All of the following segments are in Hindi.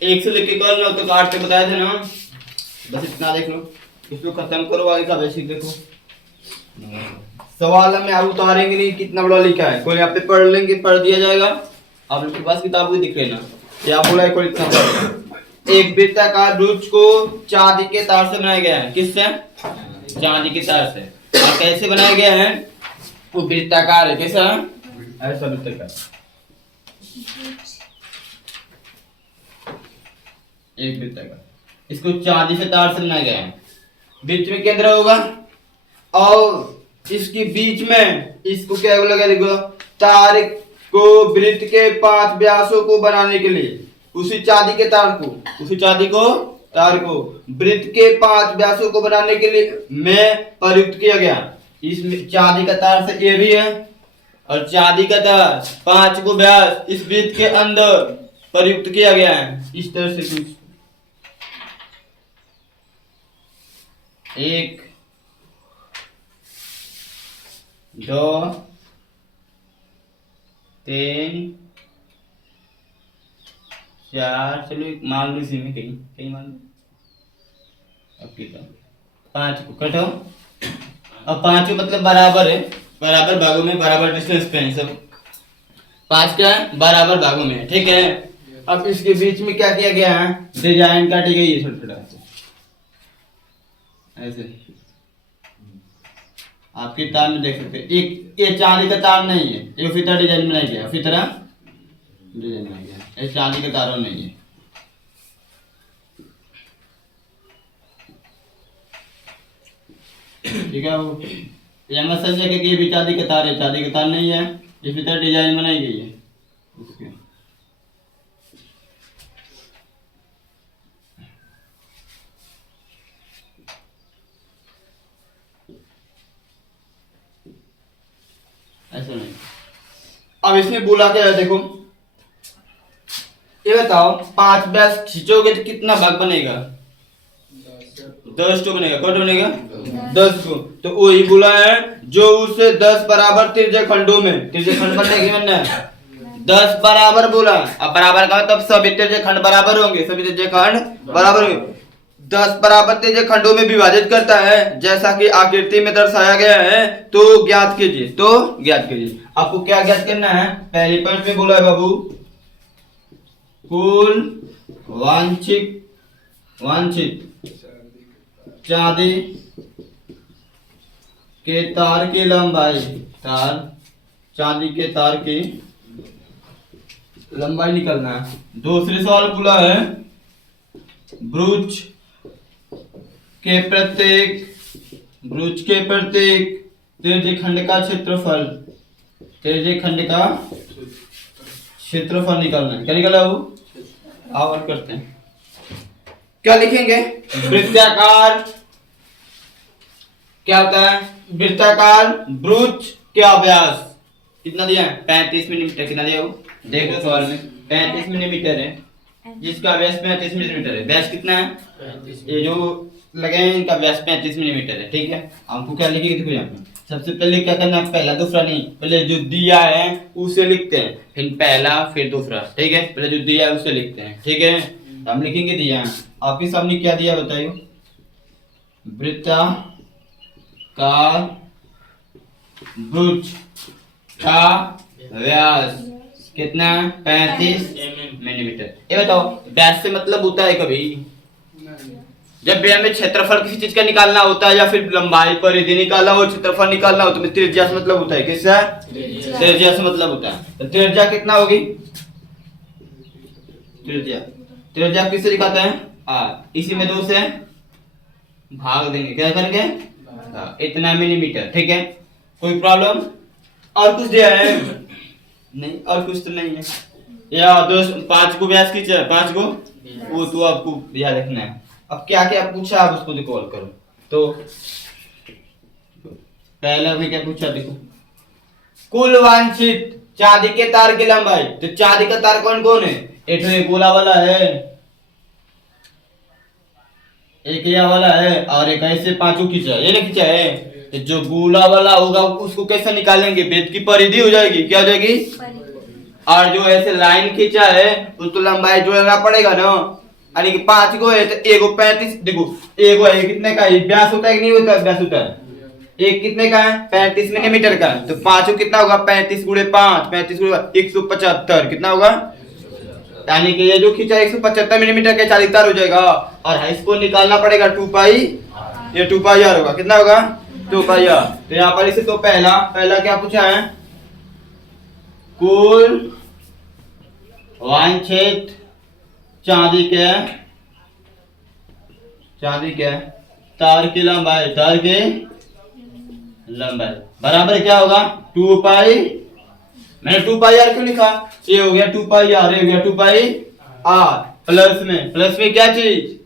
एक से लेके कल ना तो काट के बताया थे ना, बस इतना देख लो, इसको खत्म करो, आगे का बेसिक देखो। सवाल में आप उतारेंगे नहीं, कितना बड़ा लिखा है, कोई यहाँ पे पढ़ लेंगे, पढ़ दिया जाएगा। आप लोग के पास किताब भी दिख रही ना, क्या बोला है कोई इतना पढ़। एक वृत्ताकार ब्रुज को चांदी के तार से बनाया गया है, किससे? चांदी के तार से। और कैसे बनाया गया है? वो वृत्ताकार है, कैसा? ऐसा वृत्ताकार, एक वृत्ताकार, इसको चांदी से तार से बनाया गया है। बीच में केंद्र होगा और इसके बीच में इसको क्या लगा, देखो, तार को वृत्त के 5 व्यासों को बनाने के लिए उसी चांदी के तार को, उसी चांदी को तार को वृत्त के 5 व्यासों को बनाने के लिए में प्रयुक्त किया गया। इसमें चांदी का तार से ये भी है और चांदी का तार 5 को व्यास इस वृत्त के अंदर प्रयुक्त किया गया है। इस तरह से कुछ 1 2 3 4, चलो मान लो इसी में कहीं कहीं मान लो, अब कितना 5 को कटो, अब 5 मतलब बराबर है, बराबर भागों में, बराबर डिस्टेंस पे है सब, 5 का बराबर भागों में है, ठीक है। अब इसके बीच में क्या किया गया है, डिजाइन काटी गई है छोटा छोटा ऐसे, आपके तार में देख सकते हैं। एक ये चांदी का तार नहीं है, ये फितर डिजाइन बनाया गया, फितरा डिजाइन बनाया गया, ये चांदी का तार नहीं है। ठीक है, वो ये मत समझिए कि ये भी चांदी का तार है, चांदी का तार नहीं है, ये फितर डिजाइन बनाई गई है उसके। ऐसा नहीं। अब इसमें बोला क्या है, देखो ये बताओ, 5 व्यास खींचोगे तो कितना भाग बनेगा? 10 तो बनेगा, कौन बनेगा? 10 को। तो वही बोला है जो उसे 10 बराबर तिरछे खंडों में, तिरछे खंड बनने की बनना है 10 बराबर बोला। अब बराबर का मतलब सभी तिरछे खंड बराबर होंगे, सभी तिरछे खंड बराबर होंगे, 10 बराबर तिरछे खंडों में विभाजित करता है, जैसा कि आकृति में दर्शाया गया है, तो ज्ञात कीजिए, तो ज्ञात कीजिए। आपको क्या ज्ञात करना है? पहले पॉइंट में बोला है बाबू, कुल वांछित चांदी के तार की लंबाई, चांदी के तार की लंबाई निकलना है। दूसरे सवाल बोला है ब्रुज के प्रत्येक तिर्यक खंड का क्षेत्रफल, तिर्यक खंड का क्षेत्रफल निकालना है। क्या निकाला वो? आवर करते हैं, क्या लिखेंगे? वृत्ताकार क्या होता है? वृत्ताकार ब्रुज क्या व्यास कितना दिया है? 35 मिलीमीटर। कितना दिया वो? देख लो सवाल में, 35 मिलीमीटर है, जिसका व्यास 35 मिलीमीटर है। व्यास कितना है? ये जो लगे हैं इनका व्यास 35 मिलीमीटर है, ठीक है। हमको क्या लिखेंगे, देखो यहाँ पे सबसे पहले क्या करना है, पहला दूसरा नहीं, पहले जो दिया है उसे लिखते हैं, फिर पहला फिर दूसरा, ठीक है। पहले जो दिया है उसे लिखते हैं, ठीक है। तो हम लिखेंगे दिया है, आपके सामने क्या दिया बताइए? वृत्ताकार ब्रुज का व्यास कितना? 35 मिलीमीटर। ये बताओ व्यास से मतलब होता है कभी, जब भी हमें क्षेत्रफल किसी चीज का निकालना होता है या फिर लंबाई परिधि निकालना हो, क्षेत्रफल निकालना हो, तो त्रिज्या से मतलब होता है, किससे? त्रिज्या से मतलब होता है। तो त्रिज्या कितना होगी? त्रिज्या किससे दिखाते हैं? इसी में 2 से भाग देंगे, क्या करके? इतना मिलीमीटर, ठीक है। कोई प्रॉब्लम? और कुछ दिया है? नहीं, और कुछ तो नहीं है। या 5 को व्यास खींचा है, 5 को, वो तो आपको याद रखना है। अब क्या क्या पूछा, आप उसको रिकॉल करो। तो पहला भी क्या पूछा, देखो, कुल वांछित चांदी के तार की लंबाई। तो चांदी का तार कौन कौन है? एक गोला वाला है, एक यह वाला है, और एक ऐसे 5 खींचा है, ये नहीं खींचा है। तो जो गोला वाला होगा उसको कैसे निकालेंगे? वेद की परिधि हो जाएगी, क्या हो जाएगी? और जो ऐसे लाइन खींचा है उसको लंबाई जोड़ना पड़ेगा ना, यानी कि 5 को है तो एगो 35, देखो एगो है कितने का है, व्यास होता है कि नहीं होता, व्यास होता है, एक कितने का है 35 मिलीमीटर का, तो 5 कितना होगा 35 गुणे 5, 35 गुणे 175 कितना होगा, यानी कि ये जो खींचा 175 मिलीमीटर के चालीदार हो जाएगा। और इसको निकालना पड़ेगा 2 पाई, ये 2 पाई आर होगा, कितना होगा 2 पाई आर। तो यहाँ पर इसे तो पहला क्या पूछा है, कुल वांछित चांदी के तार की लंबाई, बराबर क्या होगा 2 पाई, मैंने 2 पाई आर क्यों लिखा, ये हो गया 2 पाई आर, ये हो गया 2 पाई आर, प्लस में क्या चीज,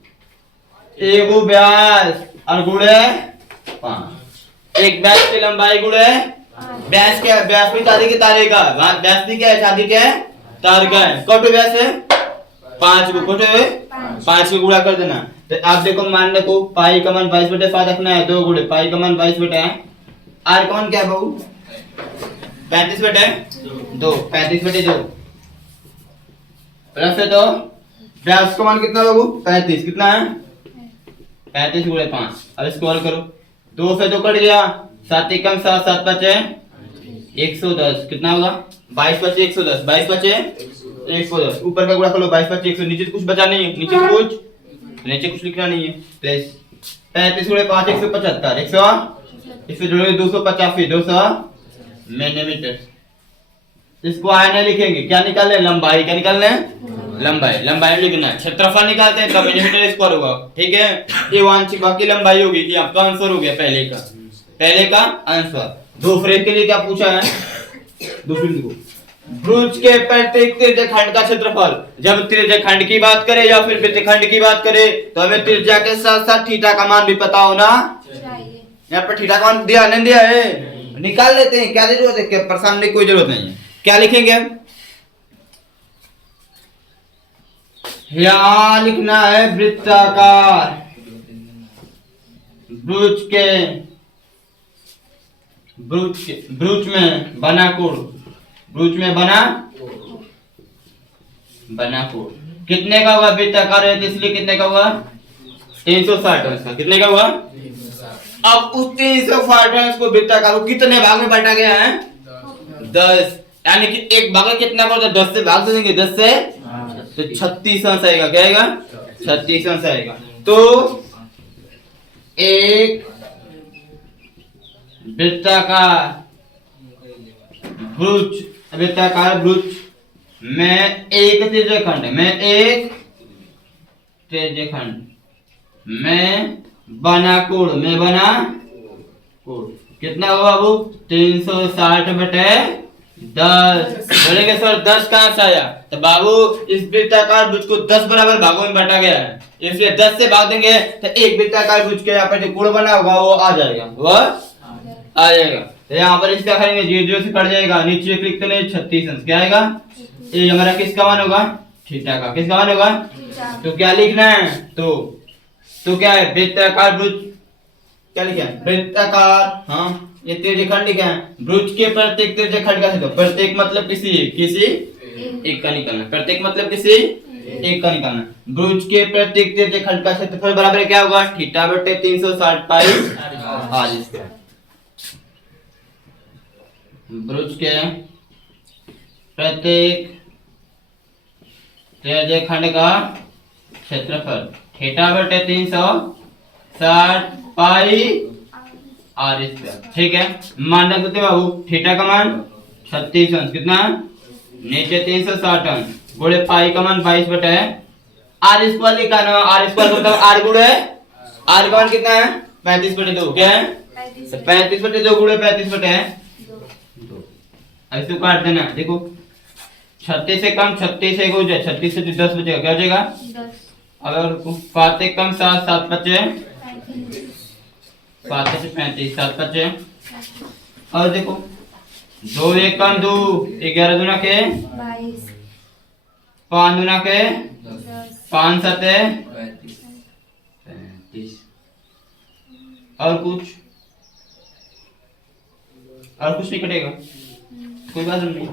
एगो व्यास और गुणे 5, एक व्यास की लंबाई गुणे व्यास क्या है, व्यास भी चांदी के तारे का, व्यास भी क्या है चांदी के तार का है, कटो व्यास है 5 को, कटो 5 को गुणा कर देना। तो आप देखो मान रखो पाई का मान 22/5 रखना है, 2 गुणे पाई का मान 22/, आर का मान क्या है बहू 35/2, 35/2 प्लस है, तो व्यास का मान कितना बहू 35, कितना है 35 गुणे 5, अब इसको और करो, 2 से 2 कट गया, 7 एकम 7, 7 पचे 110, कितना होगा 22 पचे 110, 22 पचे 110, ऊपर का गुणा कर लो 22 पचे 100, नीचे कुछ बचा नहीं है, नीचे कुछ लिखना नहीं है, प्लस 35 गुणे 5 175, 100 इससे जोड़ोगे 285, 200 मिलीमीटर। इसको आयने लिखेंगे, क्या निकालने लंबाई, क्या निकालने लंबाई लिखना है, क्षेत्रफल निकालते हैं तब मिलीमीटर स्क्वायर होगा, ठीक है। ये वांछित बाकी लंबाई होगी, ये आपका आंसर हो गया पहले का आंसर। दूसरे के लिए क्या पूछा है, दूसरे को भुज के प्रत्येक त्रिज्याखंड का क्षेत्रफल, जब त्रिज्याखंड की बात करें या फिर वृत्तखंड की बात करें तो हमें त्रिज्या के साथ साथ थीटा का मान भी पता होना चाहिए। यहाँ पर थीटा का मान दिया नहीं दिया है, निकाल लेते हैं, क्या जरूरत है, क्या परेशान होने की कोई जरूरत नहीं है। क्या लिखेंगे, यहाँ लिखना है वृत्ताकार ब्रुच में बना कोण कितने का होगा, वृत्ताकार है इसलिए कितने का होगा 360 अंश का, कितने का होगा। अब उस 360 अंश को वृत्ताकार को कितने भाग में बांटा गया है 10, यानी कि एक भाग कितना करता है 10 से भाग तो देंगे, 10 से तो 36 अंश आएगा, क्या आएगा 36 अंश आएगा। तो एक वृत्ताकार ब्रुच में एक त्रिज्याखंड में बना कोण कितना होगा बाबू 360/10। बोलेंगे सर 10 कहां से आया, तो बाबू इस वृत्ताकार भुज को 10 बराबर भागों में बांटा गया है, इसलिए 10 से भाग देंगे तो एक वृत्ताकार भुज के यहाँ पर जो कोण बना होगा वो आ जाएगा, तो यहाँ पर इसका करेंगे 0 से कट जाएगा, नीचे लिखते नहीं 36 अंश, क्या आएगा ये हमारा किसका मान होगा थीटा का, किसका मान होगा। तो क्या लिखना है, तो क्या है वृत्ताकार भुज, क्या लिखा है वृत्ताकार, हाँ ये त्रिज्याखंड लिखा है, भुज के प्रत्येक त्रिज्याखंड का क्षेत्रफल, प्रत्येक मतलब किसी एक का निकालना, प्रत्येक मतलब किसी एक का निकालना, भुज के प्रत्येक त्रिज्याखंड का क्षेत्रफल बराबर क्या होगा θ/360 पाई आर स्क्वायर। भुज के प्रत्येक त्रिज्याखंड का क्षेत्रफल θ/360 पाई आर स्क्वायर, ठीक है। मान रख देते बाबू थीटा का मान 36 अंश, कितना नीचे 360 अंश गुणे पाई का मान 22/, आर स्क्वायर लिखा ना, आर स्क्वायर मतलब आर गुणे आर का मान कितना है 35/2, क्या है 35/2 गुणे 35/2, ऐसे काट देना। देखो 36 से कम 36 से हो जाए, 36 से 10 बचेगा, क्या हो जाएगा 10। अगर 5 से कम 7, 7 बचे 5 से 35, 7 बचे, और देखो 2 1 कम 2, 11 दूना के 22, 5 दूना के 5 7 35, और कुछ नहीं कटेगा, कोई बात नहीं।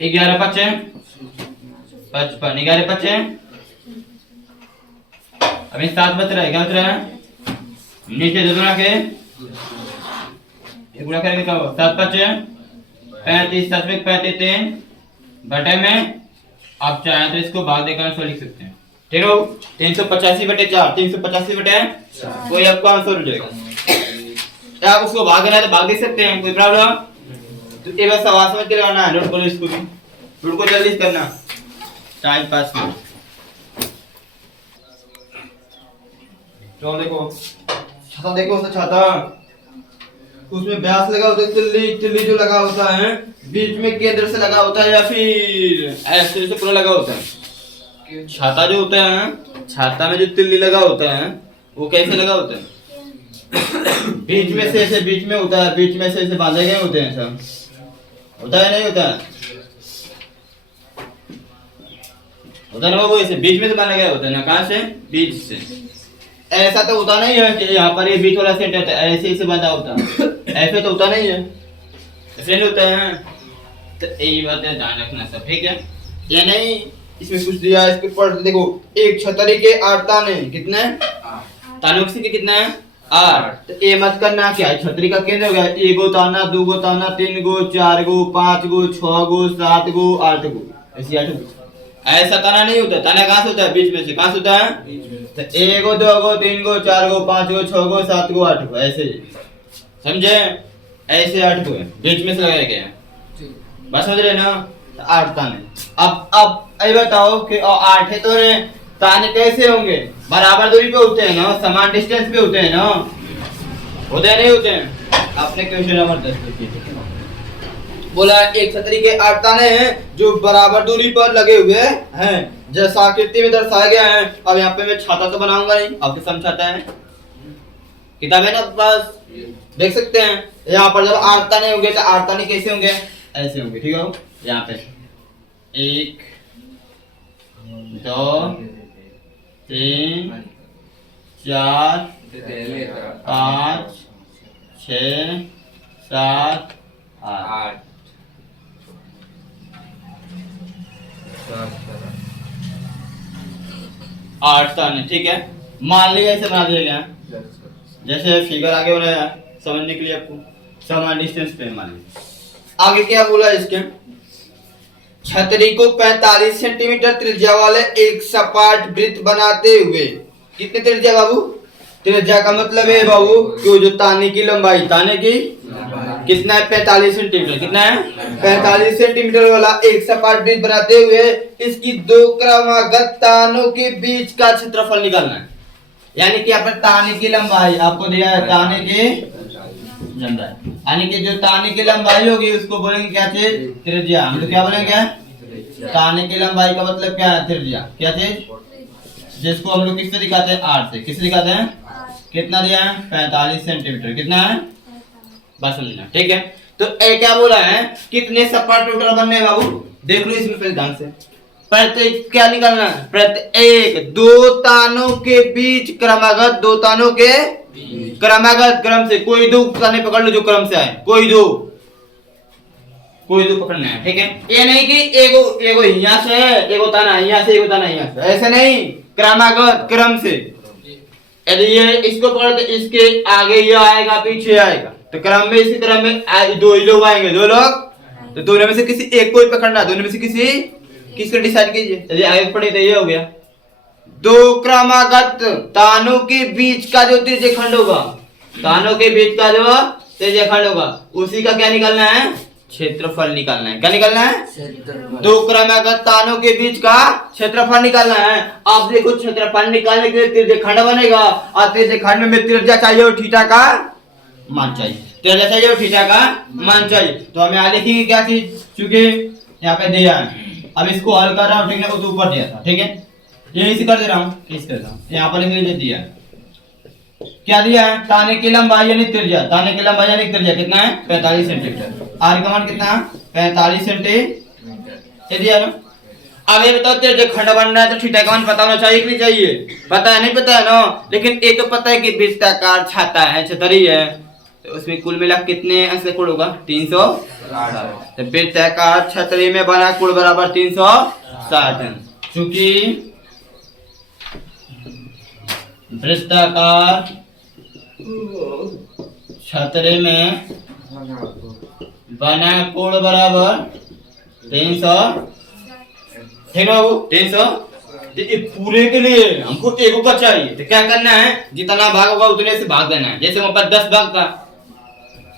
11 5 55, 11 5 अभी 7 बच रहा है, क्या बच रहा है? नीचे दो गुना के गुणा करेंगे तो 7 5 35, 7 में 35 बटे में आप चाहें तो इसको भाग देकर आंसर लिख सकते हैं। ठीक है, 385 बटे 4, 385 बटे कोई आपका आंसर हो जाएगा। आप उसको भाग देना है तो भाग दे सकते हैं, कोई प्रॉब्लम? तो ये बस आवाज समझ के लगाना है, नोट करो इसको भी, नोट को जल्दी करना, टाइम पास में। तो देखो छाता, देखो उसका छाता, उसमें व्यास लगा होता है, तिल्ली तिल्ली जो लगा होता है बीच में केंद्र से लगा होता है या फिर ऐसे से पूरा लगा होता है। छाता जो होता है, छाता में जो तिल्ली लगा होता है वो कैसे लगा होता है? बीच में से ऐसे बीच में होता है, बीच में से ऐसे बांधे गए होते हैं, सब होता है नहीं होता है? होता है ना बाबू, ऐसे बीच में से बांधा गया होता है ना, कहां से? बीच से। ऐसा तो होता नहीं है कि यहाँ पर ये बीच वाला सेंटर है ऐसे ऐसे बांधा होता है, ऐसे तो होता नहीं है, ऐसे नहीं होता है। तो यही बात है, ध्यान रखना सब, ठीक है? या नहीं इसमें कुछ दिया है, इसके ऊपर देखो, एक छतरी के 8 ताने, कितने? तानों के कितना है? 8। तो ये मत करना क्या है, छतरी का केंद्र हो गया, 1 गो ताना, 2 गो ताना, 3 गो, 4 गो, 5 गो, 6 गो, 7 गो, 8 गो, ऐसे 8 गो। ऐसा ताना नहीं होता, ताना कहां से होता है? बीच में से। कहां से होता है? तो 1 गो, 2 गो, 3 गो, 4 गो, 5 गो, 6 गो, 7 गो, 8 गो, ऐसे समझे? ऐसे 8 गो है, बीच में से लगाया गया है, बस समझ रहे ना? 8 ताने। अब ये बताओ कि 8 है तो ताने कैसे होंगे? बराबर दूरी पे होते हैं ना, समान डिस्टेंस पे होते हैं ना, होते हैं नहीं होते हैं? आपने क्वेश्चन नंबर 10 बोला एक छतरी के 8 ताने हैं जो बराबर दूरी पर लगे हुए हैं, जैसा आकृति में दर्शाया गया है। अब यहाँ पे मैं छाता तो बनाऊंगा नहीं, आपके समझाता है, किताब है ना पास, देख सकते हैं। यहाँ पर जब 8 ताने होंगे तो 8 ताने कैसे होंगे? ऐसे होंगे, ठीक है? यहाँ पे 1 2 3 4 5 6 7 8 8 ताने, ठीक है? मान लिया ऐसे बना दिया गया, जैसे फिगर आगे बनाया समझने के लिए आपको, समान डिस्टेंस पे मान लिया। आगे क्या बोला इसके? छतरी को 45 सेंटीमीटर त्रिज्या वाले एक सपाट वृत्त बनाते हुए, कितने त्रिज्या बाबू? त्रिज्या का मतलब है बाबू कि जो ताने की लंबाई, ताने की कितना है? 45 सेंटीमीटर। कितना है? 45 सेंटीमीटर वाला एक सपाट वृत्त बनाते हुए इसकी 2 क्रमागत तानों के बीच का क्षेत्रफल निकालना है। यानी कि यहाँ पर ताने की लंबाई आपको दिया है, ताने की लंबाई, यानी कि जो ताने की लंबाई होगी उसको बोलेंगे क्या चीज? त्रिज्या। हम लोग क्या बोलेंगे? ताने की लंबाई का मतलब क्या है? त्रिज्या। क्या चीज? जिसको हम लोग किससे दिखाते हैं? 8 से। किससे दिखाते हैं? कितना दिया है? 45 सेंटीमीटर। कितना है? बस समझना, ठीक है? तो ए क्या बोला है? कितने सपाट टोटल बनने हैं बाबू? देख लो इसमें पहले ध्यान से। प्रत्येक क्या निकालना है? प्रत्येक 2 तानों के बीच क्रमागत, 2 तानों के क्रमागत, क्रम से कोई 2 ताने पकड़ लो जो क्रम से आए, कोई 2 पकड़ना है, ठीक है? ये नहीं कि एगो यहाँ से है, एगो ताना यहाँ से, एगो ताना यहाँ से, ऐसे नहीं, क्रमागत क्रम से। यदि ये इसको पकड़ तो इसके आगे ये आएगा, पीछे आएगा, तो क्रम में इसी क्रम में 2 लोग आएंगे, 2 लोग, तो दोनों में से किसी एक को ही पकड़ना, दोनों में से किसको डिसाइड कीजिए। यदि आगे पढ़े तो ये हो गया 2 क्रमागत तानों के बीच का जो त्रिज्यखंड होगा, तानों के बीच का जो त्रिज्यखंड होगा उसी का क्या निकालना है? क्षेत्रफल निकालना है। क्या निकालना है? 2 क्रमागत तानों के बीच का क्षेत्रफल निकालना है। आप देखो क्षेत्रफल निकालने के लिए त्रिज्यखंड बनेगा, और त्रिज्यखंड में त्रिज्या चाहिए और थीटा का मान चाहिए, त्रिज्या चाहिए और थीटा का मान चाहिए। तो हमें यहाँ लिखेंगे क्या चीज, चूंकि यहाँ पे दिया है, अब इसको हल कर रहा हूँ, ठीक है? वो तो ऊपर दिया था, ठीक है? यही से कर दे रहा हूँ, इस कर रहा हूँ, यहाँ पर लिख दिया क्या दिया है? ताने की लंबाई यानी त्रिज्या, ताने की लंबाई यानी त्रिज्या कितना है? 45 सेंटीमीटर। आर का मान कितना है? 45 सेंटीमीटर दिया ना। अब ये बताओ त्रिज्यखंड बनना है तो थीटा का मान पता होना चाहिए कि नहीं चाहिए? पता है? नहीं पता है ना, लेकिन ये तो पता है कि वृत्ताकार छाता है, छतरी है, तो उसमें कुल मिला कितने ऐसे कोण होगा 360। तो वृत्ताकार छतरी में बना कोण बराबर 360। चूंकि वृत्ताकार छतरी में बना कोण बराबर 300, ठीक है बाबू 300। पूरे के लिए हमको एक का चाहिए, तो क्या करना है, जितना भाग होगा उतने से भाग देना है। जैसे हमारे पास 10 भाग था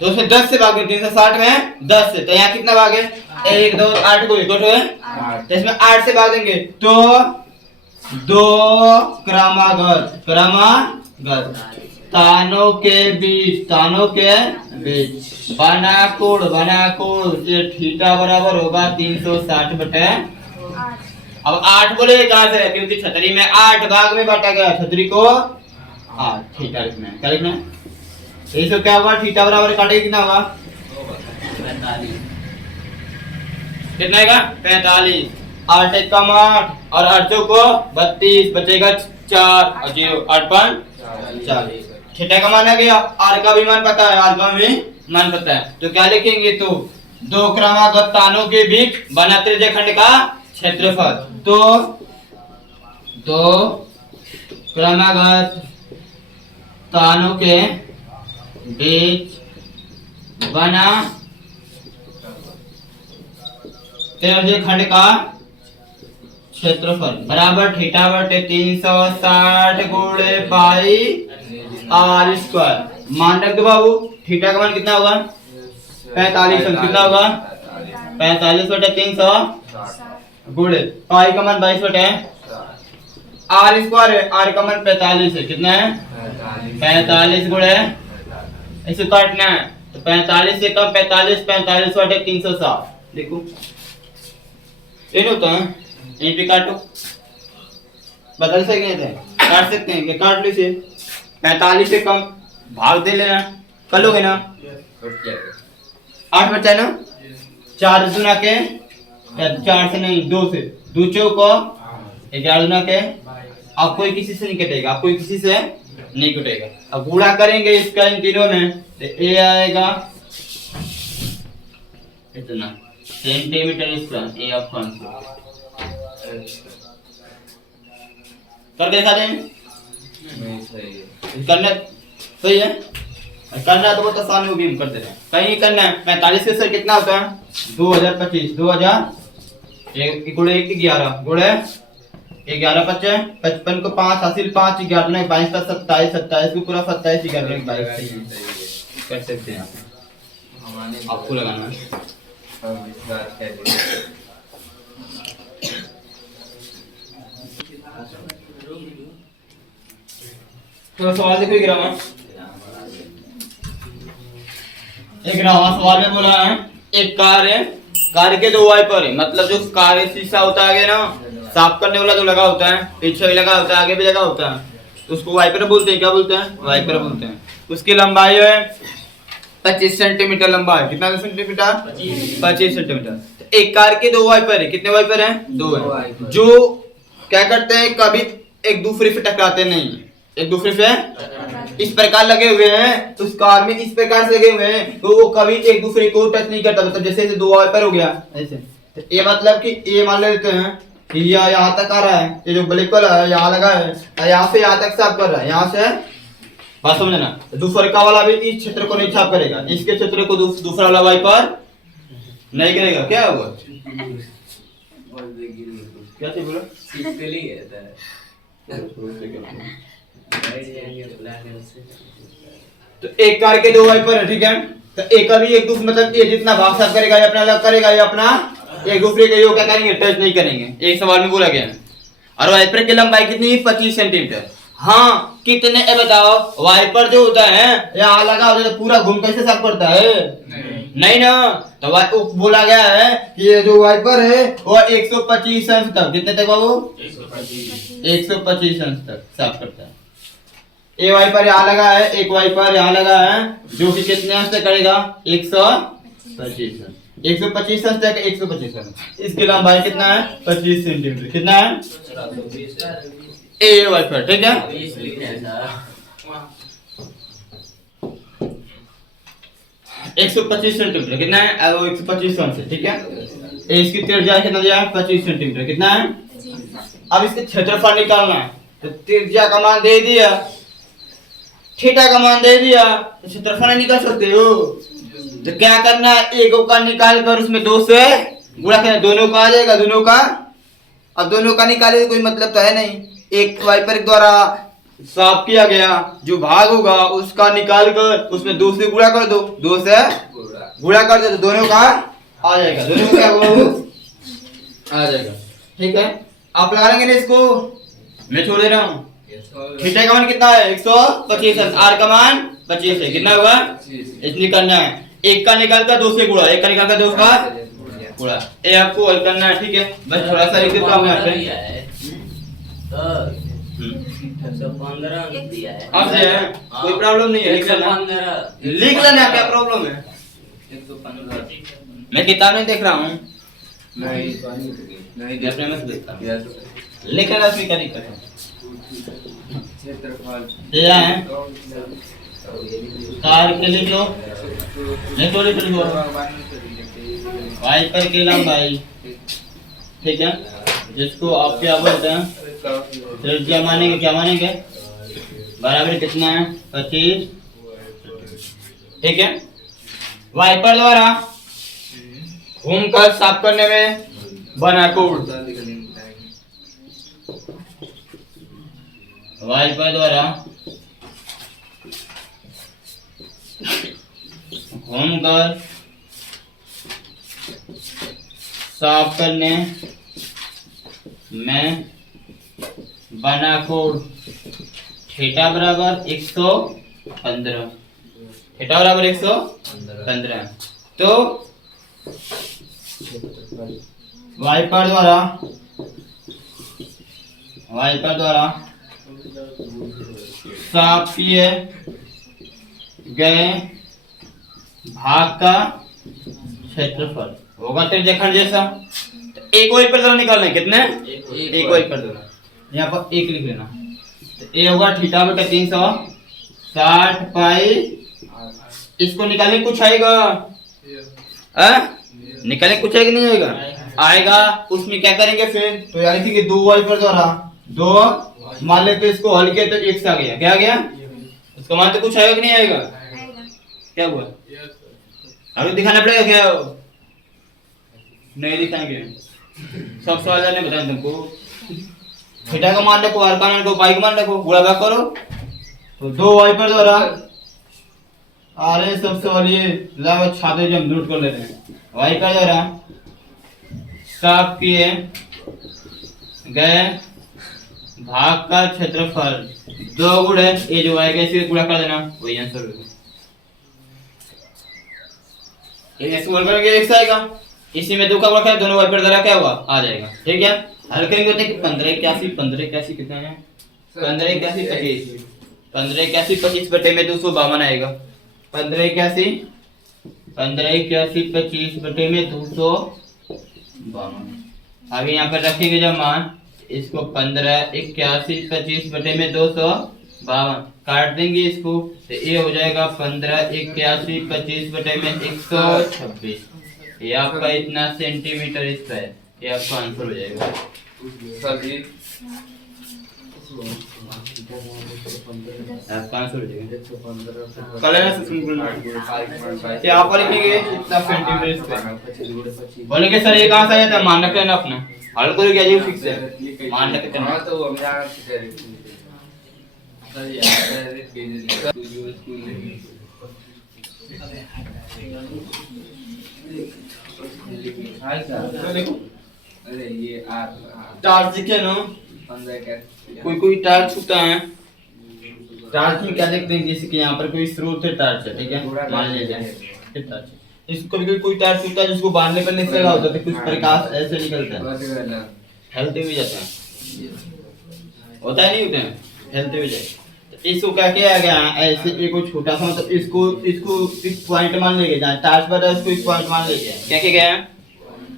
तो उसमें 10 से भाग 360 में 10 से, तो यहाँ कितना भाग है 1 2 8 को इकट्ठे है, तो इसमें 8 से भाग देंगे तो 2 क्रमागत तानों के बीच बना कोण ये थीटा बराबर होगा 360 बटे। अब 8 बोले कहां से, क्योंकि छतरी में 8 भाग में बांटा गया, छतरी को 8 थीटा लिखना है। क्या लिखना है, इसको क्या होगा, थीटा बराबर काटेगा कितना होगा 45, कितना आएगा 45, 8 1 कम 8 और 8 को 32 बचेगा 4 और 0 8 5 40। थीटा का मान आ गया, आर का भी मान पता है, आर का भी मान पता है, तो क्या लिखेंगे, तो 2 क्रमागत तानों के बीच बना त्रिज्यखंड का क्षेत्रफल। तो 2 क्रमागत तानों के बीच बना त्रिज्यखंड का क्षेत्रफल बराबर थीटा बटे 360 गुणे पाई आर स्क्वायर। मान रख दो बाबू, थीटा का मान कितना होगा 45, कितना होगा 45 बटे 300 गुणे पाई का मान 22 बटे आर स्क्वायर है, आर का मान 45 है, कितना है 45 गुणे, इसे काटना है तो 45 से कम 45 45 बटे 360। देखो ये होता है, यहीं पे काटो, बदल सकते हैं, काट सकते हैं, काट लो इसे, 45 से कम भाग दे लेना, कर लोगे ना 8 बचा ना, 4 दुना के 4 से नहीं 2 से, 2 चौको 11 दुना के, अब कोई किसी से नहीं कटेगा, अब कोई किसी से नहीं कटेगा। अब गुणा करेंगे इसका इन तीनों में, तो ए आएगा इतना सेंटीमीटर स्क्वायर, ए ऑफ कर देखा दें, करना सही है, करना तो बहुत आसान होगी, हम करते हैं, कहीं करना है। 45 से सर कितना होता है 2025, 2000 1 गुणे 1 11 गुणे 11 55 55 को 5 हासिल 5 11 ने 22 का 27 27 को पूरा 27 11 ने 22 कर सकते हैं आपको लगाना है। तो सवाल देखो, एक सवाल में बोला है, एक कार के 2 वाइपर है, मतलब जो कार शीशा होता है ना साफ करने वाला जो लगा होता है, पीछे भी लगा होता है, आगे भी लगा होता है, तो उसको वाइपर बोलते हैं। क्या बोलते हैं, वाइपर बोलते हैं। उसकी लंबाई है 25 सेंटीमीटर लंबा है, कितना सेंटीमीटर 25 सेंटीमीटर। एक कार के 2 वाइपर है, कितने वाइपर हैं 2 है, जो क्या करते हैं कभी एक दूसरे से टकराते नहीं, एक दूसरे से इस प्रकार लगे हुए हैं, उस कार में इस प्रकार से लगे हुए हैं, तो वो कभी एक दूसरे को टच नहीं करता, मतलब जैसे 2 वाइपर हो गया ऐसे। तो ये मतलब कि ये मान लेते हैं कि यहाँ तक आ रहा है, ये जो ब्लैक वाला है यहाँ लगा है, यहाँ से यहाँ तक साफ कर रहा है, यहाँ से बात समझना। दूसरे का वाला भी इस क्षेत्र को नहीं छाप करेगा, इसके क्षेत्र को दूसरा वाला वाइपर नहीं करेगा। क्या होगा, क्या चीज बोला, तो एक कार के 2 वाइपर है, ठीक है, तो एक भी एक दूसरे मतलब ये जितना भाग साफ करेगा ये अपना अलग करेगा, ये अपना एक दूसरे के यो क्या करेंगे टच नहीं करेंगे, एक सवाल में बोला गया। और वाइपर की लंबाई कितनी 25 सेंटीमीटर। हाँ कितने बताओ, वाइपर जो होता है यहाँ लगा होता है तो पूरा घूम कैसे साफ करता है, नहीं ना, तो बोला गया है कि ये जो वाइपर है वो 125 अंश तक, कितने तक बाबू 125 अंश तक साफ करता है। एक वाइपर यहाँ लगा है, एक वाइपर यहाँ लगा है, जो कि कितने अंश तक करेगा 125 अंश, 125 अंश तक 125 अंश। इसकी लंबाई कितना है 25 सेंटीमीटर, कितना है ए वाइपर, ठीक है। 125 सेंटीमीटर कितना है? वो 125 से, ठीक है। इसकी त्रिज्या कितना दिया है? 25 सेंटीमीटर कितना है? अब इसके क्षेत्रफल निकालना है, तो त्रिज्या का मान दे दिया, थीटा का मान दे दिया, तो क्षेत्रफल निकाल सकते हो। तो क्या करना है? एक का निकाल कर उसमें 2 से गुणा करना, दोनों का आ जाएगा, दोनों का। अब दोनों का निकाले कोई मतलब तो है नहीं, एक वाइपर द्वारा साफ किया गया जो भाग होगा उसका निकाल कर उसमें 2 से गुणा कर दो, 2 से गुणा कर दो, तो दोनों का आ जाएगा, दोनों का क्या आ जाएगा, ठीक है। आप लगा लेंगे ना इसको, मैं छोड़ दे रहा हूँ। थीटा का मान कितना है? 125 है, आर का मान 25 है, कितना होगा? इसलिए करना है, एक का निकाल कर 2 से गुणा, एक का निकाल कर 2 का गुणा, ये आपको हल करना है, ठीक है। बस थोड़ा सा लिख देता हूं यहां पे, 115 दिया है। अब से है कोई प्रॉब्लम नहीं है, लिख लेना, क्या प्रॉब्लम है? 115 मैं किताब नहीं देख रहा हूँ, नहीं अपने में से देखता हूँ, लिख लेना, उसमें क्या दिक्कत है? क्षेत्रफल दिया है कार के लिख लो, लिख लो वाइपर की लंबाई, ठीक है, जिसको आप क्या बोलते हैं त्रिज्या मानेंगे, क्या मानेंगे? बराबर कितना है? 25, ठीक है। वाइपर द्वारा घूमकर साफ करने में बना कोड, वाइपर द्वारा घूमकर साफ करने में बना कोड, थीटा बराबर 115, थीटा बराबर 115। तो वाइपर द्वारा साफ किए गए भाग का क्षेत्रफल होगा त्रिज्याखंड जैसा। तो एक वाइपर द्वारा निकालना है, कितने? एक वाइपर द्वारा, यहाँ पर एक लिख लेना, तो ए होगा थीटा बटा 360 पाई। इसको निकालने कुछ आएगा? निकालने कुछ आएगा नहीं आएगा? आएगा। उसमें क्या करेंगे फिर? तो यानी कि 2 वाइपर द्वारा 2 मान लेते, इसको हल किया तो 1 से आ गया, क्या आ गया? उसका मान तो कुछ आएगा कि नहीं आएगा? क्या हुआ? अभी दिखाना पड़ेगा क्या? नहीं दिखाएंगे, सब सवाल ने बताया तुमको। थीटा का मान रखो, आर का मान रखो, पाई का मान रखो, गुणा भाग करो, तो 2 वाइपर द्वारा अरे सब सवाल ये लाओ छाते जो हम नोट कर लेते हैं। वाइपर द्वारा साफ किए गए भाग का क्षेत्रफल 2 गुणे ये जो आएगा इसे गुणा कर देना, वही आंसर होगा। ये सॉल्व करेंगे 1 आएगा, इसी में 2 का गुणा कर दोनों वाइपर द्वारा क्या होगा? आ जाएगा, ठीक है। हल करेंगे होते हैं कि 15 81 कितना है? 15 81 25, 15 81 25 बटे में 252 आएगा। 15 81 25 बटे में 252। अभी यहाँ पर रखेंगे जब मान, इसको 15 81 25 बटे में 252 काट देंगे इसको, तो ये हो जाएगा 15 81 25 बटे में 126। ये आपका इतना सेंटीमीटर स्क्वायर, ये आपका आंसर हो जाएगा। आपका आंसर हो जाएगा। कलर है सिंपल, यहाँ पर लिखेंगे इतना सेंटीमीटर स्क्वायर। बोलेंगे सर ये कहाँ से आया था? मान रख लेना अपना, हल करो क्या ये फिक्स है, मान रख लेना। तो हम यहाँ से करेंगे सर, यार अरे ये टार्च दिखे ना, 15 का कोई टार्च छूता है, टार्च में क्या देखते हैं? जैसे कि यहाँ पर कोई स्रोत है टार्च है, ठीक है, मान लीजिए टार्च, इसको कभी कोई टार्च छूता है जिसको बांधने पर नहीं लगा होता है, कुछ प्रकाश ऐसे निकलता है, फैलते हुए जाता है, होता है नहीं होता है, फैलते हुए जाए। तो इसको क्या किया गया? ऐसे एक छोटा सा, मतलब इसको इस पॉइंट मान लिया गया, टार्च पर इसको इस पॉइंट मान लिया गया, क्या किया गया?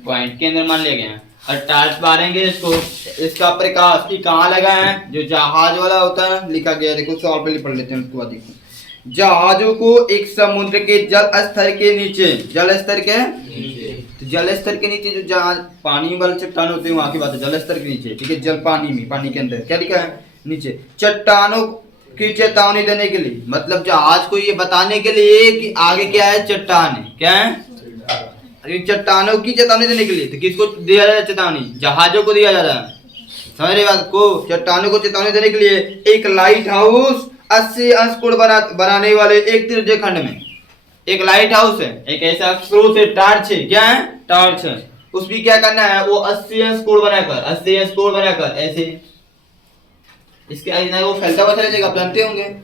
पॉइंट के अंदर मान लिया गया। और टार्च मारेंगे इसको, इसका प्रकाश की कहाँ लगा है? जो जहाज वाला होता है लिखा गया, देखो सॉल्व पे पढ़ लेते हैं उसके बाद देखो। जहाजों को एक समुद्र के जल स्तर के नीचे, जल स्तर के नीचे तो जल स्तर के नीचे जो जहाज पानी वाले चट्टान होते हैं वहां की बात है, जल स्तर के नीचे, ठीक है, जल पानी में, पानी के अंदर क्या लिखा है नीचे, चट्टानों की चेतावनी देने के लिए, मतलब जहाज को ये बताने के लिए कि आगे क्या है, चट्टान है, क्या है, अरे चट्टानों की चेतावनी देने के लिए। तो किसको दिया जा रहा है चेतावनी, जहाजों को दिया जा रहा है, समझ रहे बात को, चट्टानों को चेतावनी देने के लिए एक लाइट हाउस 80 अंश कोण बनाने वाले एक तृतीय खंड में, एक लाइट हाउस है, एक ऐसा स्रोत है, टार्च है, क्या है, टार्च है, उसमें क्या करना है, वो 80 अंश कोण बनाकर, 80 अंश कोण बनाकर ऐसे इसके आगे वो फैलता हुआ चला जाएगा, आप जानते होंगे,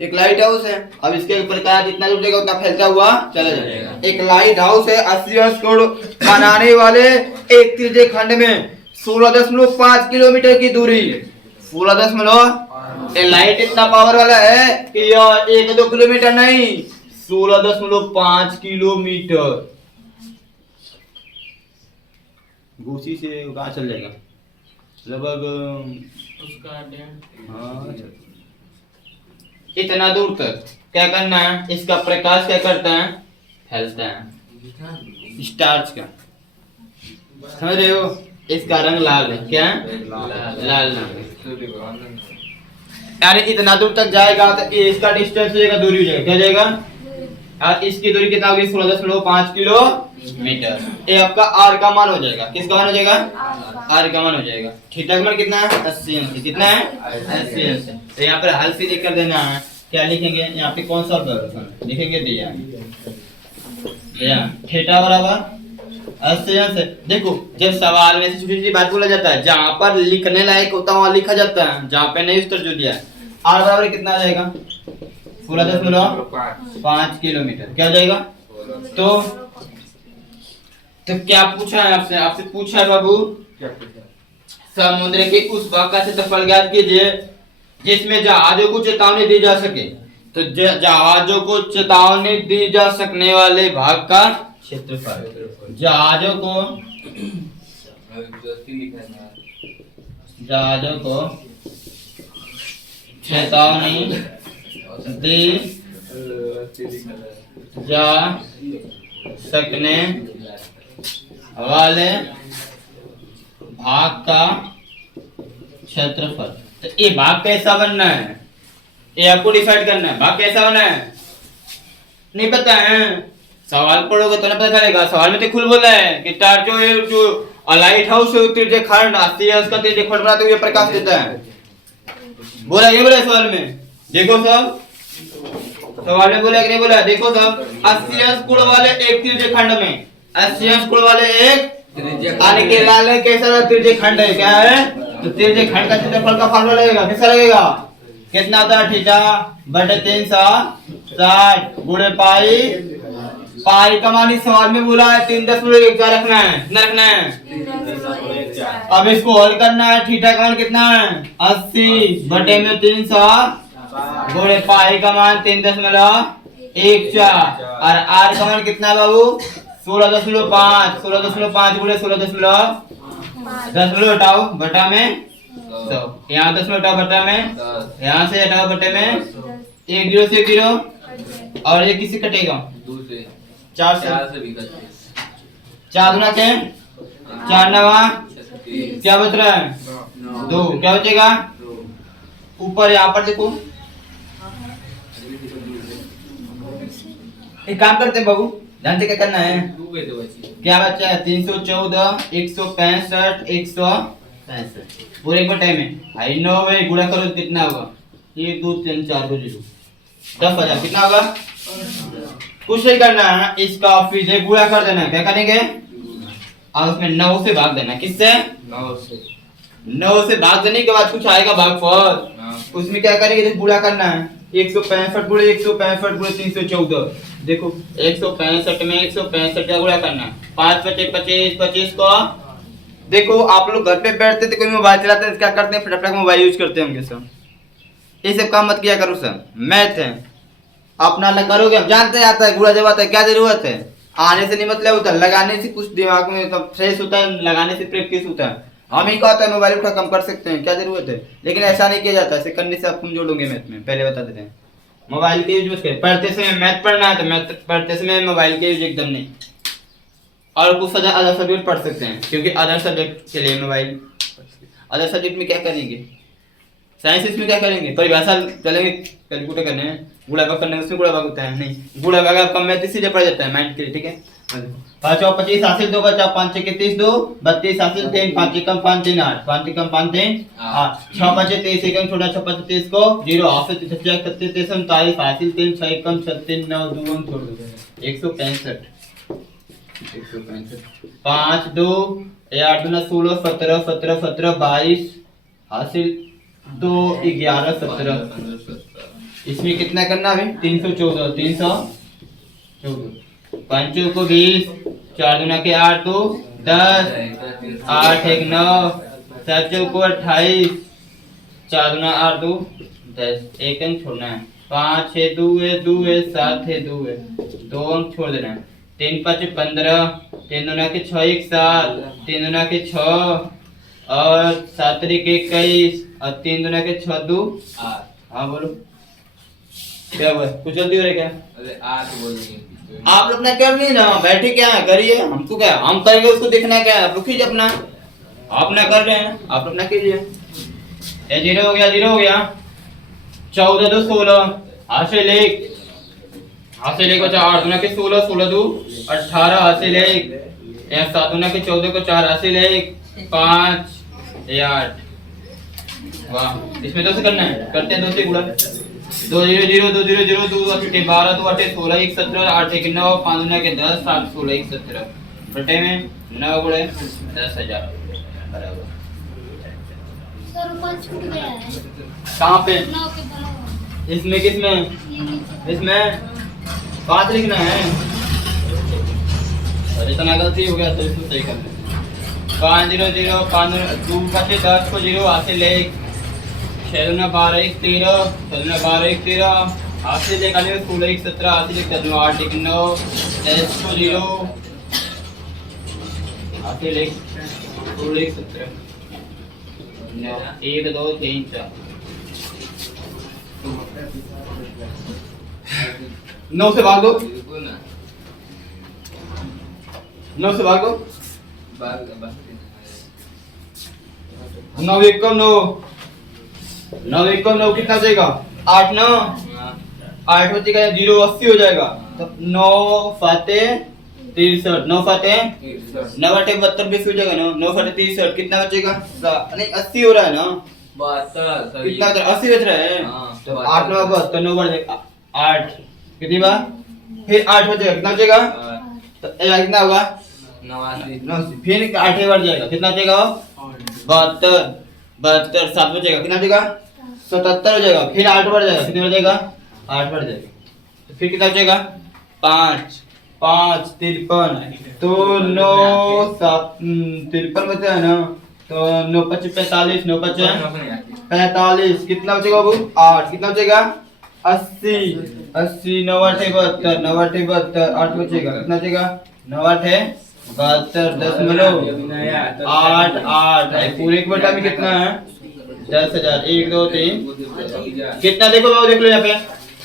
एक लाइट हाउस है, अब इसके प्रकाश जितना जुटेगा उतना फैलता हुआ चला जाएगा। एक लाइट हाउस है 80 अंश कोण बनाने वाले एक तृतीय खंड में 16.5 किलोमीटर की दूरी, 16. लाइट इतना पावर वाला है कि यह 1-2 किलोमीटर नहीं, 16.5 किलोमीटर घूसी से कहाँ चल जाएगा, लगभग उसका हाँ, इतना दूर तक क्या करना है, इसका प्रकाश क्या करता है, फैलता है, स्टार्च का, समझ रहे हो, इसका रंग लाल है, क्या लाल रंग है। यानी इतना दूर तक जाएगा तो इसका डिस्टेंस हो जाएगा, दूरी हो जाएगा, क्या जाएगा, और इसकी दूरी कितना होगी, 16.5 किलोमीटर। ये आपका आर का मान हो जाएगा, किसका मान हो जाएगा, आर का मान हो जाएगा। थीटा का मान कितना है, 80 अंश, कितना है 80 अंश। तो यहाँ पर हल से लिख कर देना है, क्या लिखेंगे यहाँ पे, कौन सा लिखेंगे, दिया थीटा बराबर 80 अंश। देखो जब सवाल में से छोटी छोटी बात बोला जाता है, जहाँ पर लिखने लायक होता है वहाँ लिखा जाता है, जहाँ पे नहीं उत्तर जो दिया है। आर बराबर कितना आ जाएगा, 16.5 किलोमीटर, क्या हो जाएगा। तो क्या पूछा है आपसे, आपसे पूछा है बाबू, समुद्र के उस भाग का क्षेत्रफल ज्ञात कीजिए जिसमें जहाजों को चेतावनी दी जा सके। तो जहाजों को चेतावनी दी जा सकने वाले भाग का क्षेत्रफल, जहाजों को चेतावनी दी जा सकने वाले भाग का क्षेत्रफल। तो ये भाग कैसा बनना है, ये आपको डिसाइड करना है, भाग कैसा बनना है, नहीं पता है, सवाल पढ़ोगे तो ना पता चलेगा। सवाल में तो खुल बोला है कि जो लाइट हाउस है तृतीय खंड 80 अंश का तृतीय खंड बनाते हुए प्रकाश देता है, बोला ये बोला सवाल में, देखो सब सवाल में बोला कि नहीं बोला, देखो सब 80 अंश कोण वाले एक तृतीय खंड में, 80 अंश कोण वाले एक आने के लाल है, कैसा तृतीय खंड है, क्या है, तो तृतीय खंड का क्षेत्रफल का फार्मूला लगेगा, कैसा लगेगा, कितना होता है, थीटा बटे 360 गुणे पाई, पाई का मान इस सवाल में बोला है 3.14 रखना है, कितना रखना है। अब इसको हल करना है, थीटा का मान कितना है 80 बटे में 300 गुणे पाई का मान 3.14 और आर का मान कितना है बाबू 16.5 गुणे 16.10 हटाओ बटा में 100, यहाँ 10 हटाओ बटा में, यहाँ से हटाओ बटे में 1 0 से 0 और ये किसी कटेगा 4 से भी कटेगा, 4 गुना के 4 नवा क्या बच रहा है 2, क्या बचेगा ऊपर, यहाँ पर देखो एक काम करते हैं बाबू, ध्यान से क्या करना है, क्या बचा है 314 165 165 पूरे एक बटे में 9 में गुणा करो कितना होगा 1 2 3 4 को 0 10,000 कितना होगा। कुछ नहीं करना है, इसका फिर से गुणा कर देना है, क्या करेंगे और उसमें 9 से भाग देना, किससे 9 से भाग देने के बाद कुछ आएगा भागफल, उसमें क्या करेंगे गुणा करना है 165 गुणे 165 गुणे 314, देखो 165 में 165 का गुणा करना, 5 बचे 25 25 को देखो आप लोग घर पे बैठते थे कोई मोबाइल चलाते हैं क्या करते हैं फटाफट मोबाइल यूज करते होंगे सर, ये सब काम मत किया करो सर, मैथ है अपना अलग करोगे, हम जानते आता है गुणा जब आता है क्या जरूरत है, आने से नहीं मतलब होता, लगाने से कुछ दिमाग में सब फ्रेश होता है, लगाने से प्रैक्टिस होता है। हम ही कहते हैं मोबाइल उठा कम कर सकते हैं, क्या जरूरत है, लेकिन ऐसा नहीं किया जाता, ऐसे करने से आप कमजोर होंगे मैथ में, पहले बता देते हैं। मोबाइल के यूज मत करें। पढ़ते समय मैथ पढ़ना है तो मैथ पढ़ते समय मोबाइल के यूज एकदम नहीं। और कुछ अदर सब्जेक्ट पढ़ सकते हैं, क्योंकि अदर सब्जेक्ट के लिए मोबाइल। अदर सब्जेक्ट में क्या करेंगे? साइंस इसमें क्या करेंगे? परिभाषा चलेंगे, कैलकुलेट करने में, गुणा भाग करने में, उसमें गुणा भाग होता है नहीं, गुणा भाग आपका मैथ इसीलिए पढ़ जाता है माइंड के लिए, ठीक है। 5 और 25 हासिल 2 बचा 5 के 30 2 32 हासिल 3 5 कम 5 3 8 5 कम 5 3 8 6 बचे 23 एकम छोटा 6 बचे 30 को 0 हासिल 33 33 39 हासिल 3 6 कम 36 9 2 अंक छोड़ दो 165 5 2 8 2 16 17 17 17 22 हासिल 2 11 17। इसमें कितना करना है? 314 314 5 को 20 4 दूना के 8 तो 10 8 1 9 7 को 28 4 दूना 8 तो 10 एक अंक छोड़ना है। 5 6 2 है 2 है 7 है 2 है 2 अंक छोड़ देना है। 3 5 15 3 दूना के 6 1 7 3 दूना के 6 और 7 3 21 और 3 दूना के 6 2 8। हाँ बोलो क्या हुआ? कुछ जल्दी हो रहा है क्या? अरे 8 बोलेंगे आप अपना कर नहीं ना, बैठे क्या है करिए, हमको क्या हम करेंगे उसको देखना क्या है? रुकिए अपना, आप ना कर रहे हैं आप अपना कीजिए। ये 0 हो गया 0 हो गया 14 2 16 हासिल 1 बचा 8 दूना के 16 16 2 18 हासिल 1 7 दूना के 14 को 4 हासिल 1 5 8। वाह, इसमें 2 से करना है, करते हैं 2 से गुणा 2 0 0 2 0 0 2 8 12 2 8 16 1 17 8 1 9 5 दूना के 10 7 16 1 17 बटे में 9 गुणे 10,000 बराबर। सर ऊपर छूट गया है। कहाँ पे? 9 के बराबर। इसमें किसमें? ये नीचे। इसमें 5 लिखना है। अरे इतना गलती हो गया तो इसको सही कर 5 0 0 5 2 बचे 10 को 0 हासिल 1 6 दूना 12 1 13 6 दूना 12 1 13 हासिल 1 आने 16 1 17 हासिल 1 7 8 1 9 10 को 0 हासिल 1 16 1 17 1 2 3 4 9 से भाग दो, 9 से भाग दो, 9 1 कम 9 9 1 कम 9 कितना जाएगा? 8 9 8 बचेगा 0 80 हो जाएगा। तो 9 फाते 63 9 फाते 9 बटे 72 20 हो जाएगा ना। 9 फाते 63 कितना बचेगा? नहीं 80 हो रहा है ना। 72 कितना 80 बच रहा है। तो 8 9 72 9 बढ़ जाएगा 8 कितनी बार? फिर 8 बचेगा कितना बचेगा? तो कितना होगा? 89 फिर 8 बढ़ जाएगा कितना बचेगा? 72 72 7 बचेगा कितना बचेगा? 77 हो जाएगा। फिर 8 बढ़ जाएगा कितने बढ़ जाएगा? 8 बढ़ जाएगा। तो फिर कितना बचेगा? 5 5 53 तो 9 7 53 बचा है ना। तो 9 5 45 9 5 45 कितना बचेगा बाबू? 8 कितना बचेगा? 80 80 9 8 72 9 8 72 8 बचेगा कितना बचेगा? 9 8 72 दशमलव 8 8 पूरे एक बटा में कितना है? 10,000 1 2 3 कितना देखो बाबू देख लो यहाँ पे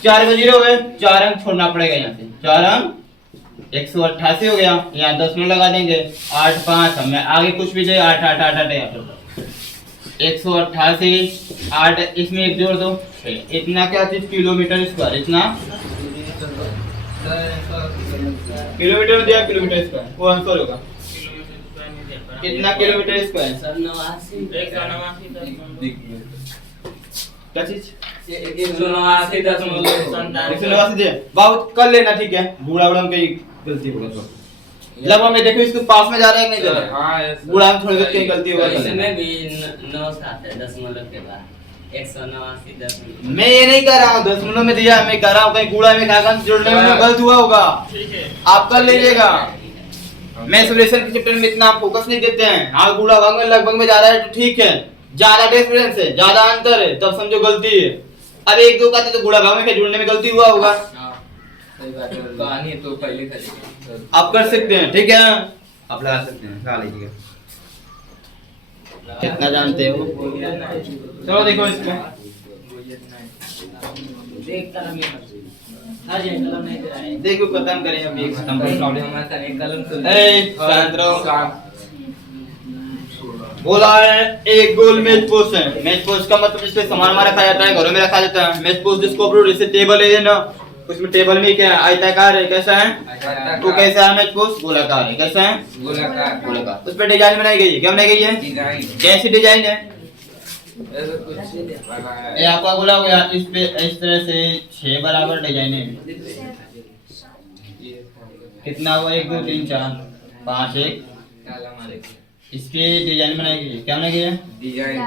4 का 0 है 4 अंक छोड़ना पड़ेगा यहाँ से 4 अंक 188 हो गया। यहाँ 10 में लगा देंगे 8 5 हमें आगे कुछ भी जाए 8 8 8 8 यहाँ पर 188 8 इसमें एक जोड़ दो इतना क्या चीज किलोमीटर स्क्वायर इतना किलोमीटर में दिया किलोमीटर स्क्वायर वो आंसर होगा कितना किलोमीटर स्क्वायर क्या चीज 189 दिया बहुत कर लेना ठीक है बूढ़ा बूढ़ा में कहीं गलती होगा तो जब हमें देखो इसको पास में जा रहा है कि नहीं जा रहा है बूढ़ा में थोड़ी बहुत कहीं गलती होगा इसमें भी 9 साथ है दशमलव के बाद 189 दशमलव मैं ये नहीं कह रहा हूँ दशमलव में दिया मैं कह रहा हूँ कहीं बूढ़ा में खाकर जोड़ने में गलत हुआ होगा आप कर लीजिएगा। मैं सॉल्यूशन के चैप्टर में इतना फोकस नहीं देते हैं हाँ बूढ़ा भाग में लगभग में जा रहा है तो ठीक है ज्यादा डिफरेंस है ज्यादा अंतर है तब समझो गलती है। अब एक दो कहते तो बूढ़ा भाग में जुड़ने में गलती हुआ होगा सही बात है कहानी तो पहले करेंगे आप कर सकते हैं ठीक है आप लगा सकते हैं लगा लीजिएगा कितना जानते हो चलो देखो इसमें एक कलम ये मत हाँ जी कलम नहीं दे रहा है देखो खत्म करें अभी खत्म करें प्रॉब्लम हमारा एक कलम तो ए शांत रहो बोला है एक गोल मेज पोस्ट है मेज पोस्ट का मतलब इसमें सामान हमारा रखा जाता है घरों में रखा जाता है मेज पोस्ट जिसको आप जैसे टेबल है ना उसमें टेबल में क्या है आयताकार है कैसा है तो कैसा है मेज पोस्ट गोलाकार है कैसा है गोलाकार गोलाकार उस पर डिजाइन बनाई गई है क्या बनाई गई है डिजाइन कैसी डिजाइन है ऐसा कुछ ये आपका बोला हुआ इस पे इस तरह से 6 बराबर डिजाइन है कितना हुआ 1 2 3 4 5 1 इसकी डिजाइन बनाई गई है क्या बनाई गई है डिजाइन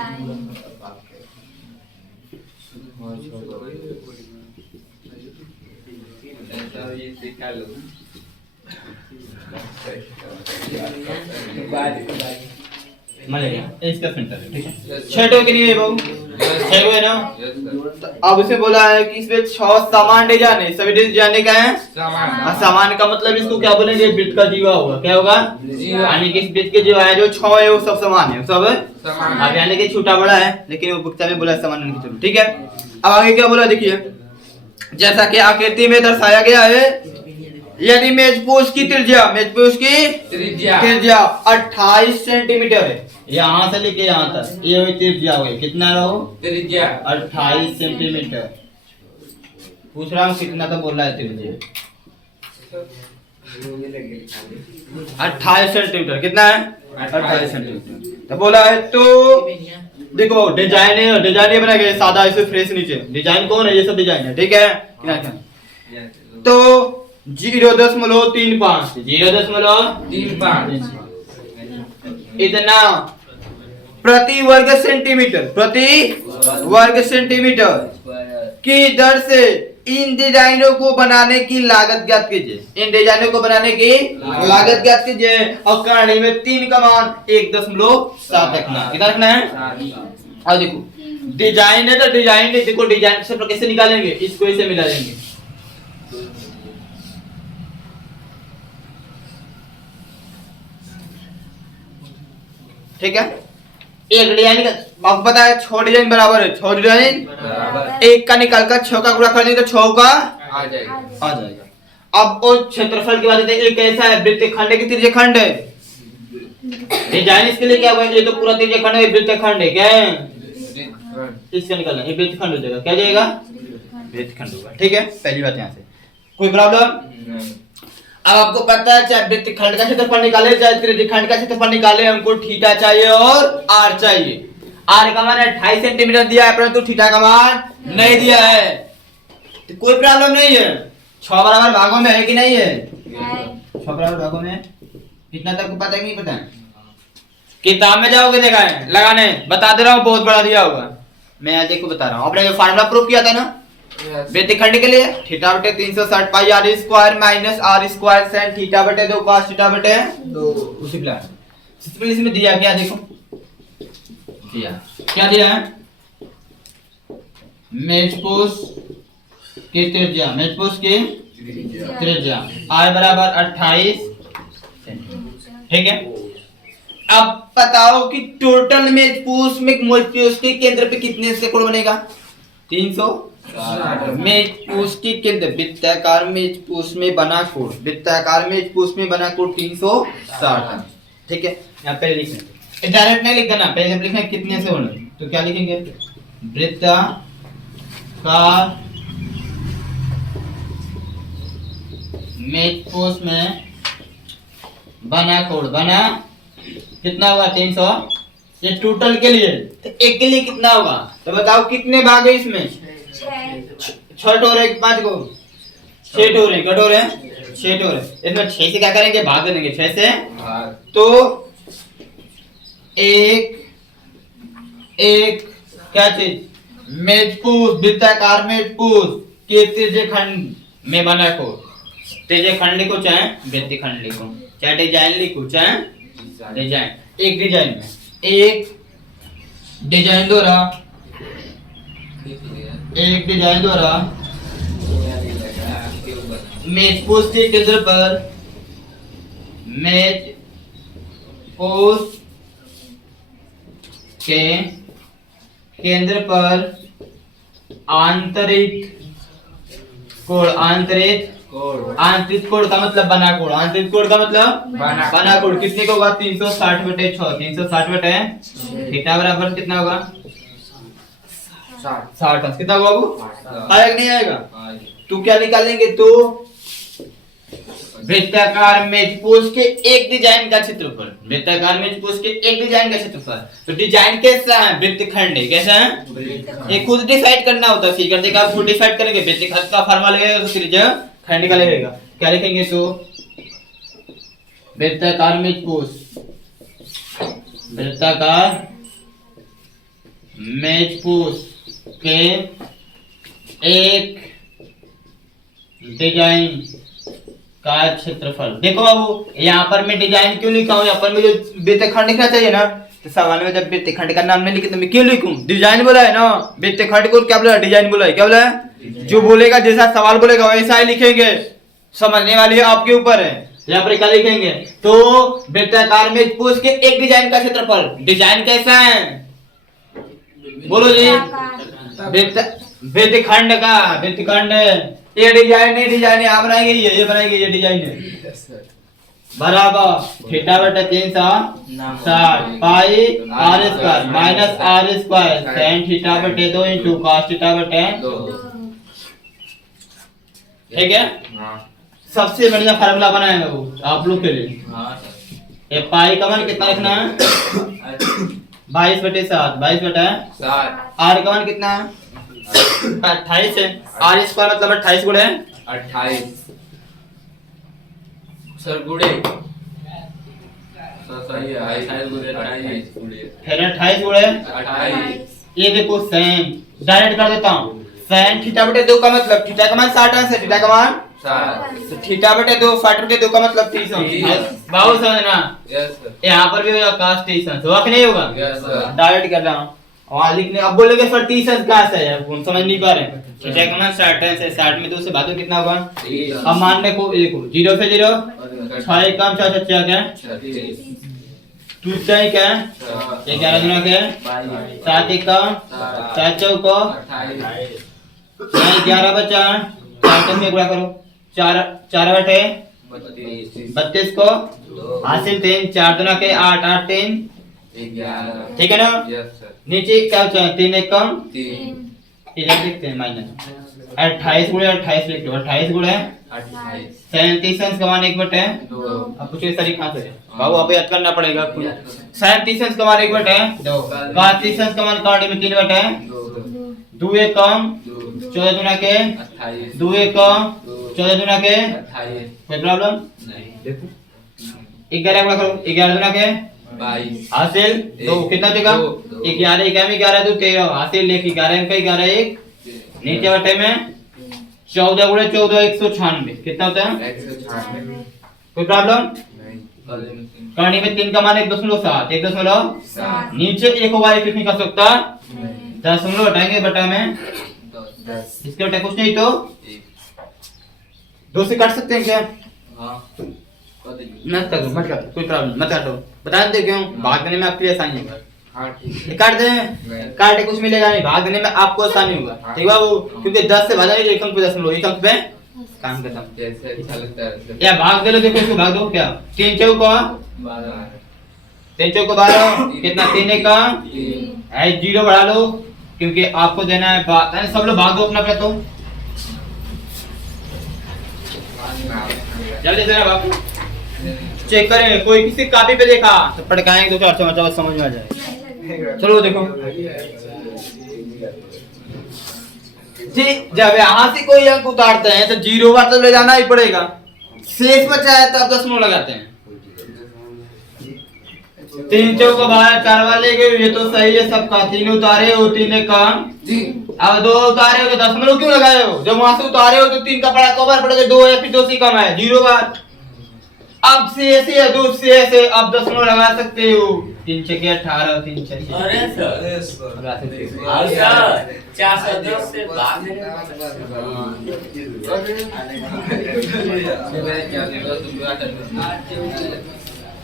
ऐसा ये दिखा लो मिलेगा इसका सेंटर है ठीक है छठ हो कि नहीं है बाबू छठ है ना तो अब इसे बोला है कि इसमें 6 समान डिजाइन है सभी डिजाइन क्या है सामान सामान का मतलब इसको क्या बोलेंगे वृत्त का जीवा होगा क्या होगा जीवा। यानी कि इस वृत्त के जीवा है जो 6 है वो सब समान है सब सामान अब यानी कि छोटा बड़ा है लेकिन वो बुक्ता में बोला समान नहीं चलो ठीक है अब आगे क्या बोला देखिए जैसा कि आकृति में दर्शाया गया है यदि मेज पोस्ट की त्रिज्या 28 सेंटीमीटर है यहाँ से लेके यहाँ तक ये हुई त्रिज्या हुई कितना रहो त्रिज्या 28 सेंटीमीटर पूछ रहा हूँ कितना तो बोल रहा है त्रिज्या 28 सेंटीमीटर कितना है 28 सेंटीमीटर तो बोला है तो देखो डिजाइन बना गया सादा ऐसे फ्रेश नीचे डिजाइन कौन है ये सब डिजाइन है ठीक है तो 0.35 इतना प्रति वर्ग सेंटीमीटर की दर से इन डिजाइनों को बनाने की लागत ज्ञात कीजिए और कहानी में 3 का मान 1.7 रखना कितना रखना है और देखो डिजाइन है तो डिजाइन है देखो डिजाइन से कैसे निकालेंगे इसको ऐसे मिला देंगे ठीक है एक डिजाइन का आपको पता है 6 डिजाइन बराबर है 6 डिजाइन एक का निकाल कर 6 का गुणा कर देंगे तो 6 का आ जाएगा अब वो क्षेत्रफल की बात है एक कैसा है वृत्त खंड की त्रिज्या खंड है डिजाइन इसके लिए क्या हुआ ये तो पूरा त्रिज्या खंड है वृत्त खंड है क्या है इसका निकालना ये वृत्त खंड हो जाएगा क्या जाएगा वृत्त खंड होगा ठीक है पहली बात यहाँ से कोई प्रॉब्लम अब आपको पता है चाहे वृत्त खंड का क्षेत्रफल निकाले चाहे त्रिज्या खंड का क्षेत्रफल निकाले हमको थीटा चाहिए और आर चाहिए आर का मान 28 सेंटीमीटर दिया है परंतु थीटा का मान नहीं दिया है तो कोई प्रॉब्लम नहीं है 6 बराबर भागों में है कि नहीं है 6 बराबर भागों में कितना तक को पता है कि नहीं पता है किताब में जाओगे देखा है लगाने बता दे रहा हूँ बहुत बड़ा दिया होगा मैं देखो बता रहा हूँ आपने जो फार्मूला प्रूव किया था ना वृत्त खंड के लिए थीटा बटे 360 pi r square minus r square sin theta बटे 2 cos थीटा बटे 2 उसी प्लान इसमें दिया क्या देखो दिया क्या दिया है मेज पोस्ट की त्रिज्या r बराबर 28 ठीक है अब बताओ कि टोटल मेज पोस्ट के केंद्र पे कितने से कोण बनेगा 300 मेज पोस्ट के केंद्र वृत्ताकार मेज पोस्ट में बना कोण 360 ठीक है यहाँ पे लिखना डायरेक्ट नहीं लिख देना पहले जब लिखना कितने से होना तो क्या लिखेंगे वृत्ताकार मेज पोस्ट में बना कोण कितना होगा 300 ये टोटल के लिए तो एक के लिए कितना होगा तो बताओ कितने भाग है इसमें 6 टोर है 5 को 6 टोर है क्या टोर है 6 टोर है इसमें 6 से क्या करेंगे भाग देंगे 6 से तो एक क्या चीज मेज पोस्ट वृत्ताकार मेज पोस्ट के त्रिज्या खंड में बना को त्रिज्या खंड लिखो चाहे वृत्त खंड लिखो चाहे डिजाइन लिखो चाहे डिजाइन एक डिजाइन में एक डिजाइन द्वारा मेज पोस्ट के केंद्र पर मेज पोस्ट के केंद्र पर आंतरिक कोण आंतरिक कोण आंतरिक कोण का मतलब बना कोण आंतरिक कोण का मतलब बना कोण कितने का होगा 360/6 360/6 थीटा बराबर कितना होगा 60 कितना होगा बाबू आएगा नहीं आएगा तू क्या निकालेंगे तो वृत्ताकार मेजपोश के एक डिजाइन का क्षेत्रफल वृत्ताकार मेजपोश के एक डिजाइन का क्षेत्रफल तो डिजाइन कैसा है वृत्तखंड है कैसा है ये खुद डिसाइड करना होता है फिगर देखा आप खुद डिसाइड करेंगे वृत्तखंड का फॉर्मूला लगेगा तो त्रिज्या खंड का लगेगा क्या लिखेंगे तो वृत्ताकार मेजपोश के एक डिजाइन का क्षेत्रफल देखो बाबू यहाँ पर मैं डिजाइन क्यों लिखा हूँ यहाँ पर मुझे वृत्तखंड लिखना चाहिए ना तो सवाल में जब वृत्तखंड का नाम नहीं लिखे तो मैं क्यों लिखूं डिजाइन बोला है ना वृत्तखंड को क्या बोला डिजाइन बोला है क्या बोला है जो बोलेगा जैसा सवाल बोलेगा वैसा ही लिखेंगे समझने वाली है आपके ऊपर है यहाँ पर क्या लिखेंगे तो वृत्ताकार मेजपोश के एक डिजाइन का क्षेत्रफल डिजाइन कैसा है बोलो जी वृत्तखंड का वृत्तखंड ये डिजाइन है यहाँ बनाई गई है ये बनाई गई ये डिजाइन है बराबर θ/360 पाई r² minus r² sin θ/2 into cos θ/2 ठीक है सबसे बढ़िया फार्मूला बनाएंगे वो आप लोग के लिए ये पाई का मान कितना रखना है 22/7 22/7 r का मान कितना है 28 है r² मतलब 28 गुणे 28 सर गुणे सही है 28 गुणे 28 फिर 28 गुणे 28 ये देखो sin डायरेक्ट कर देता हूँ sin θ/2 का मतलब थीटा का मान 60 है थीटा का मान 60 तो θ/2 60/2 का मतलब 30 बाबू समझना यस सर यहाँ पर भी होगा cos 30 होगा कि नहीं होगा यस सर डायरेक्ट कर रहा हूँ वहाँ लिखने अब बोलेंगे सर 30 का है हम समझ नहीं पा रहे हैं थीटा का मान 60 है 60 में 2 से भागो कितना होगा अब मानने को देखो 0 से 0 6 1 कम 6 7 क्या 2 4 क्या 11 गुना क्या 7 1 कम 7 चौको 11 बचा 4 में गुणा करो 4/32 को हासिल 3 4 दुना के 8 8 3 ठीक है ना यस सर नीचे क्या बचा 3 1 कम 3 इधर लिखते हैं माइनस 28 गुणे 28 लिख लो 28 गुणे 28 37 का मान 1/2 अब पूछिए तरीका से बाबू आप याद करना पड़ेगा आपको 37 का मान 1/2 32 का मान काटे में 3/2 2 1 कम 14 गुना के 28 2 1 कम 14 गुना के 28 कोई प्रॉब्लम नहीं देखो 11 गुना करो 11 गुना के 22 हासिल तो कितना देगा 11 1 में 11 2 13 हासिल लेके 11 का 11 1 नीचे बटे में 14 गुणे 14 196 कितना होता है 196 कोई प्रॉब्लम नहीं कहानी में 3 का मान 1.7 1.7 नीचे एक होगा एक नहीं कर सकता दशमलव हटाएंगे बटा में 10 इसके बटे कुछ नहीं तो 2 से काट सकते हैं क्या हाँ मत करो मत करो कोई प्रॉब्लम मत काटो बता दे क्यों भागने में आपके लिए आसानी होगा हाँ ठीक है काट दे काटे कुछ मिलेगा नहीं भागने में आपको आसानी होगा ठीक है बाबू क्योंकि 10 से भागा नहीं एक अंक पे दशमलव एक अंक पे काम खत्म जैसे अच्छा लगता है वैसे या भाग दे लो देखो इसको भाग दो क्या 3 चौको 12 3 चौको 12 कितना 3 का 3 है 0 बढ़ा लो क्योंकि आपको देना है सब लोग भाग दो अपना अपना तो जल्दी से बाबू चेक करें कोई किसी कॉपी पे देखा तो पटकाएंगे तो अच्छा मतलब समझ में आ जाए चलो देखो जी जब यहाँ से कोई अंक उतारते हैं तो 0 बार तो ले जाना ही पड़ेगा शेष बचा है तो आप 10 लगाते हैं 3 चौको 12 4 बार ले गए ये तो सही है सबका 3 उतारे हो 3 कम जी अब 2 उतारे हो तो दशमलव क्यों लगाए हो जब वहां से उतारे हो तो 3 का बड़ा कवर पड़ेगा 2 या फिर 2 से कम है 0 बार अब से ऐसे या 2 से ऐसे आप दशमलव लगा सकते हो 3 छके 18 3 छके अरे सर लगा सकते हो और सर 410 से भाग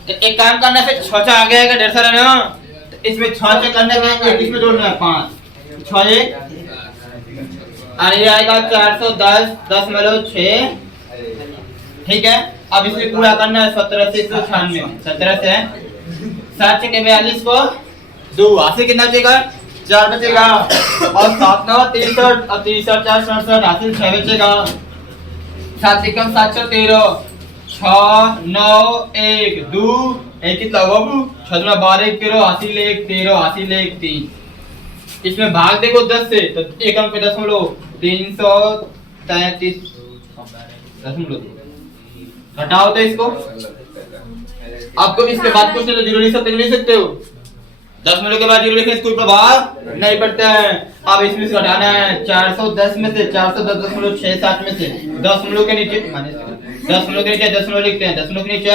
तो एक काम करना फिर 6 आ गया ढेर सारा ना तो इसमें 6 करने का एक इसमें जोड़ना है 5 6 1 और ये आएगा 410.6। ठीक है, अब इसे पूरा करना है 17 से 196। 17 से 7 के 42 को 2 हासिल कितना बचेगा? 4 बचेगा। और 7 9 63 और 63 4 67 हासिल 6 बचेगा। 7 से कम 713 6 9 1 2 1 कितना होगा बाबू? 6 12 12 13 हासिल 1 13 हासिल 1 3। इसमें भाग देखो 10 से तो एक अंक पे 333 दशमलव। हटाओ तो इसको। आपको इसके बाद कुछ तो जीरो लिख सकते हो। 10 के बाद जीरो लिखने से कोई प्रभाव नहीं पड़ता है। अब इसमें से घटाना है 410 में से 410.67 में से दशमलव के नीचे दशमलव लिखते हैं। दशमलव के नीचे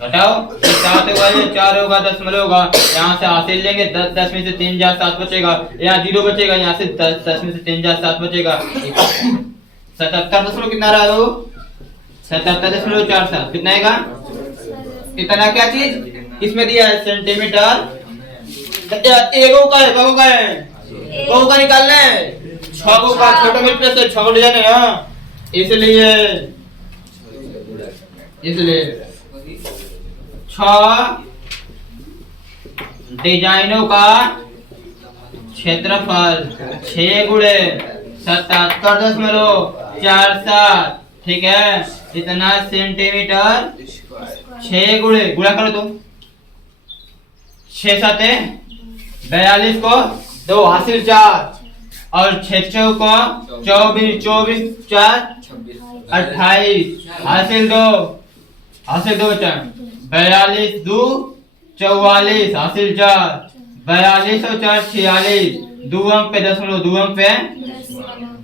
घटाओ 7 होगा, 4 होगा, दशमलव होगा। यहाँ से हासिल लेंगे 10 में से 3 जा 7 बचेगा। यहाँ 0 बचेगा। यहाँ से 10 में से 3 जा 7 बचेगा। 77 दशमलव कितना रहा है? 77.47 कितना आएगा? इतना क्या चीज इसमें दिया है? सेंटीमीटर। एगो का है, बहु का है, बहु का निकालना है। 6 का छोटा मीटर से 6 ले जाने। हाँ, इसलिए 6 डिजाइनों का क्षेत्रफल 6 गुणे 77.47। ठीक है, इतना सेंटीमीटर 6 गुणे गुणा करो तो 6 7 42 को 2 हासिल 4 और 6 को 24 24 4 28 हासिल 2 बचा 42 2 44 हासिल 4 42 और 4 46 2 अंक पे दशमलव 2 अंक पे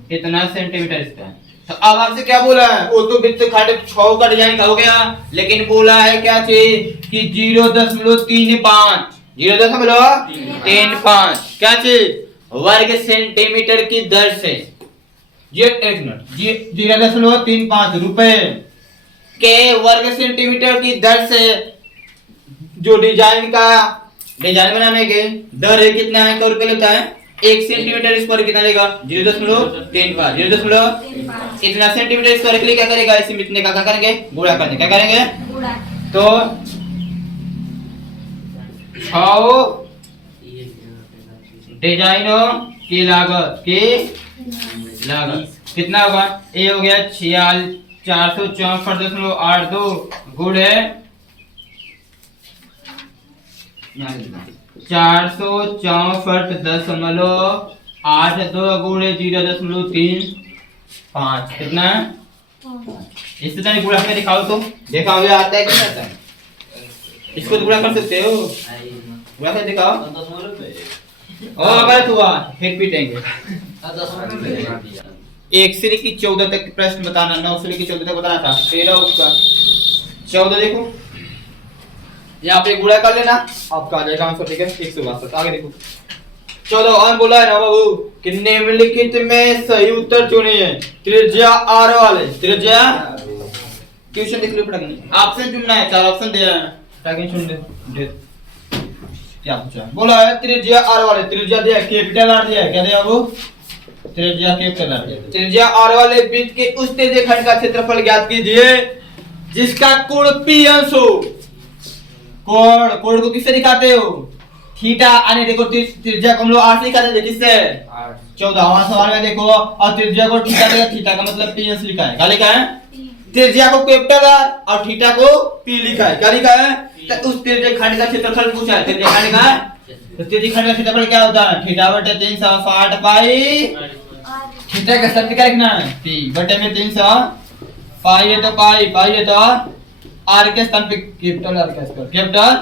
कितना सेंटीमीटर इसका। तो अब आपसे क्या बोला है? वो तो वृत्त खंड 6 का डिजाइन का हो गया, लेकिन बोला है क्या चीज कि 0.35 0.35 क्या चीज? वर्ग सेंटीमीटर की दर से। ये एक मिनट 0.35 रुपए के वर्ग सेंटीमीटर की दर से जो डिजाइन बनाने के दर है कितना है? 100 रुपए लेता है। 1 सेंटीमीटर स्क्वायर कितना लेगा? 0.35 इतना सेंटीमीटर स्क्वायर के लिए क्या करेगा? इसी मिटने का क्या करेंगे? गुणा करने। क्या करेंगे? तो 6 डिजाइनों की लागत कितना होगा? ये हो गया 464.82 गुणे 464.82 गुणे 0.35 कितना? इससे तो गुणा करके दिखाओ तो देखा हुआ आता है कि नहीं आता है? इसको गुणा कर सकते हो? गुणा करके दिखाओ। गलत हुआ फिर पीटेंगे। 1 से लेकर 14 तक प्रश्न बताना। 9 से लेकर 14 तक बताना था। 13 उसका 14 देखो यहाँ पे गुणा कर लेना, आपका आ जाएगा आंसर। ठीक है, 162। आगे देखो 14 और बोला है ना बाबू कि निम्नलिखित में सही उत्तर चुनिए। त्रिज्या आर वाले त्रिज्या ट्यूशन देख लो पड़ेगा। ऑप्शन चुनना है, 4 ऑप्शन दे रहा है ताकि चुन दे। क्या पूछा? बोला है त्रिज्या आर वाले त्रिज्या दिया कैपिटल आर दिया। क्या दिया बाबू? त्रिज्या कैपिटल आर। त्रिज्या आर वाले वृत्त के उस त्रिज्यखंड का क्षेत्रफल ज्ञात कीजिए जिसका कोण पी अंश हो। कोण को किससे दिखाते हो? थीटा। यानी देखो त्रिज्या को हम लोग r से दिखाते हैं। किससे? 14वां सवाल में देखो, और त्रिज्या को थीटा देगा। थीटा का मतलब पी अंश लिखा है। क्या लिखा है? त्रिज्या को कैपिटल आर और थीटा को पी लिखा है। क्या लिखा है? तो उस त्रिज्यखंड का क्षेत्रफल पूछा है। त्रिज्यखंड का तो त्रिज्यखंड का क्षेत्रफल क्या होता है? थीटा बटे 360 पाई। थीटा का शब्द क्या लिखना है? पी बटे में 300 पाई है तो पाई है तो आर के स्थान पे कैपिटल आर का स्क्वायर कैपिटल।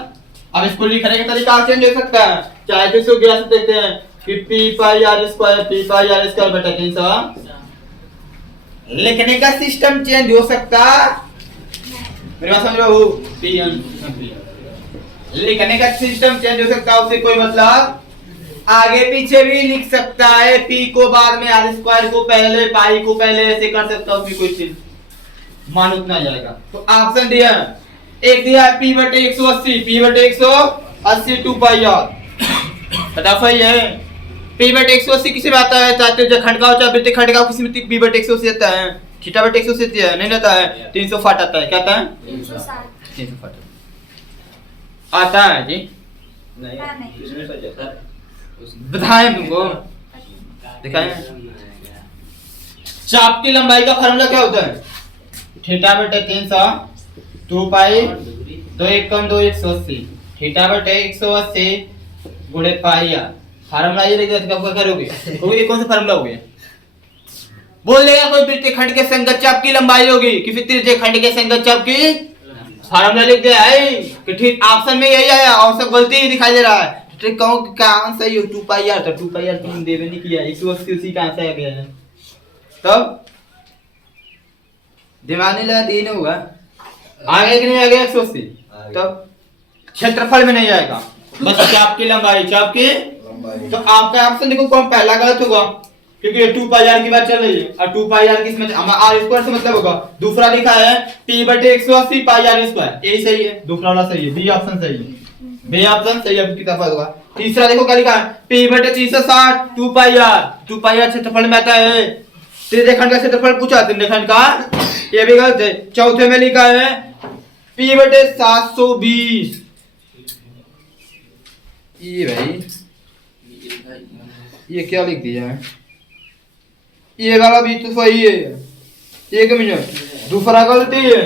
अब इसको लिखने का तरीका चेंज हो सकता है। चाहे तो इसको ग्राफ देखते हैं कि पी पाई आर स्क्वायर बटा 300। लिखने का सिस्टम चेंज हो सकता मेरे बात समझो। पी लिखने का सिस्टम चेंज हो सकता है, उससे कोई मतलब आगे पीछे भी लिख सकता है। पी को बाद में आर स्क्वायर को पहले पाई को पहले ऐसे कर सकता हूँ। कोई चीज मान उतना जाएगा। तो ऑप्शन दिया एक दिया है पी बटे 180 2 पाई आर फटाफट है। पी बटे 180 किसी में आता है, चाहे जो खंड का हो चाहे वृत्तीय खंड का हो, किसी में पी बटे 180 आता है, थीटा बटे 180 है, नहीं आता है, 360 आता है, क्या आता है 360 360 आता है जी। बताएं तुमको, दिखाएं। चाप की लंबाई का फार्मूला क्या होता है? थीटा बटे 300 2 पाई 2 1 कम 2 180 थीटा बटे 180 गुणे पाई आर। फार्मूला ये लिख दो, क्या करोगे? ये कौन सा फार्मूला हो गया? बोल देगा कोई वृत्तीय खंड के संगत चाप की लंबाई होगी, किसी तृतीय खंड के संगत चाप की फार्मूला लिख दिया है कि ठीक ऑप्शन में यही आया, ऑप्शन गलती ही दिखाई दे रहा है। ट्रिक कहूं कि क्या आंसर सही हो? 2 पाई आर, तो 2 पाई आर तुम देवे नहीं किया, 180 उसी का आंसर आ गया है। तब दिमाग नहीं लगा, तीन होगा आगे कि नहीं आगे 180, तब क्षेत्रफल में नहीं आएगा, बस चाप की लंबाई, चाप की। तो आपका ऑप्शन देखो कौन पहला गलत होगा, क्योंकि ये 2 पाई आर की बात चल रही है, और 2 पाई आर किसमें आर स्क्वायर से मतलब होगा। दूसरा लिखा है p बटे 180 पाई आर स्क्वायर, यही सही है, दूसरा वाला सही है, बी ऑप्शन सही है, बी ऑप्शन सही है कितना होगा। तीसरा देखो क्या लिखा है, p बटे 360 2 पाई आर क्षेत्रफल में आता है, तृतीय खंड का क्षेत्रफल पूछा, तृतीय खंड का, ये भी गलत है। चौथे में लिखा है p बटे 720, ये भाई ये क्या लिख दिया है, ये वाला भी तो सही है, 1 मिनट, दूसरा गलती है,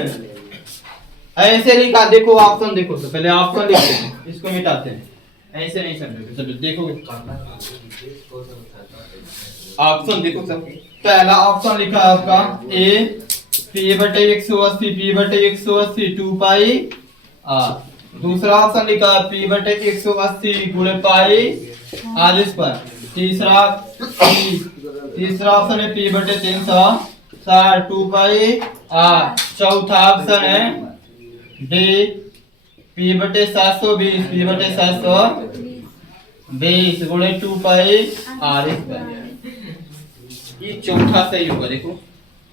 ऐसे लिखा। देखो ऑप्शन देखो, तो पहले ऑप्शन लिखते हैं, इसको मिटाते हैं, ऐसे नहीं समझोगे। चलो देखो ऑप्शन देखो सब, पहला ऑप्शन लिखा है आपका ए p बटे 180 2 पाई आर, दूसरा ऑप्शन लिखा है p बटे 180 गुणे पाई आर स्क्वायर, तीसरा ऑप्शन है p बटे 360 2 पाई आर, चौथा ऑप्शन है डी p बटे 720 गुणे 2 पाई आर स्क्वायर, ये चौथा सही होगा। देखो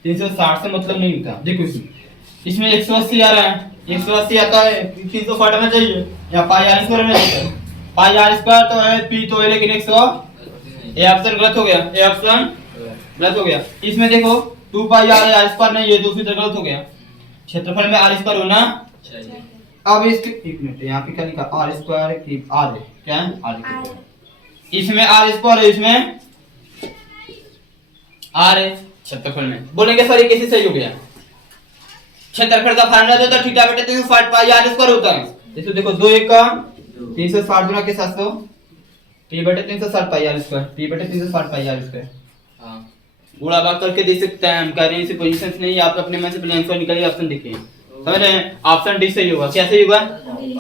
360 से मतलब नहीं होता, देखो इसमें 180 आ रहा है, 180 आता है, 360 आना चाहिए, या पाई आर स्क्वायर में जाता है, पाई आर स्क्वायर तो है, p तो है, लेकिन 100, ये ऑप्शन गलत हो गया, ये ऑप्शन गलत हो गया। इसमें देखो 2 पाई आर स्क्वायर नहीं, ये दूसरी तरफ गलत हो गया, क्षेत्रफल में आर स्क्वायर होना चाहिए। अब इसके एक मिनट, यहाँ पे क्या लिखा, आर स्क्वायर की आर है, क्या है आर, इसमें आर स्क्वायर है, इसमें आर है, क्षेत्रफल में बोलेंगे सर ये कैसे सही हो गया? क्षेत्रफल का फार्मूला जो होता है थीटा बटे 360 पाई आर स्क्वायर होता है। इसको देखो 2 1 का 360 गुना के 700 p बटे 360 पाई आर स्क्वायर, p बटे 360 पाई आर स्क्वायर, हां गुणा भाग करके दे सकते हैं हम, करें से पोजीशंस नहीं, आप अपने मन से पहले आंसर निकालिए, ऑप्शन देखिए, समझ रहे हैं? ऑप्शन डी सही होगा। क्या सही होगा?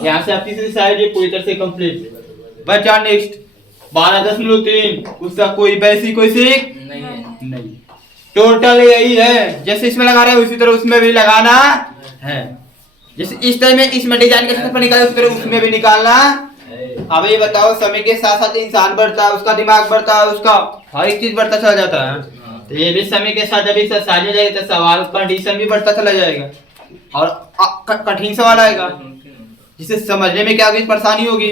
यहां से आपकी साइड ये पूरी तरह से कंप्लीट। बचा नेक्स्ट 12.3, उसका कोई वैसी कोई सीख नहीं, टोटल यही है, जैसे इसमें लगा रहे हैं उसी तरह उसमें भी लगाना है, जैसे इस टाइम में इसमें डिजाइन का क्षेत्रफल निकाले उसी तरह उसमें भी निकालना। अब ये बताओ, समय के साथ साथ इंसान बढ़ता है, उसका दिमाग बढ़ता है, उसका हर एक चीज बढ़ता चला जाता है, तो ये भी समय के साथ जब एक्सरसाइज हो जाएगा तो सवाल कंडीशन भी बढ़ता चला जाएगा, और कठिन सवाल आएगा जिसे समझने में क्या होगी, परेशानी होगी,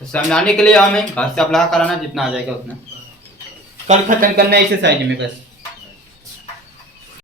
तो समझाने के लिए हमें घर से अप्लाई कराना, जितना आ जाएगा उतना कल खत्म करना है एक्सरसाइज में बस।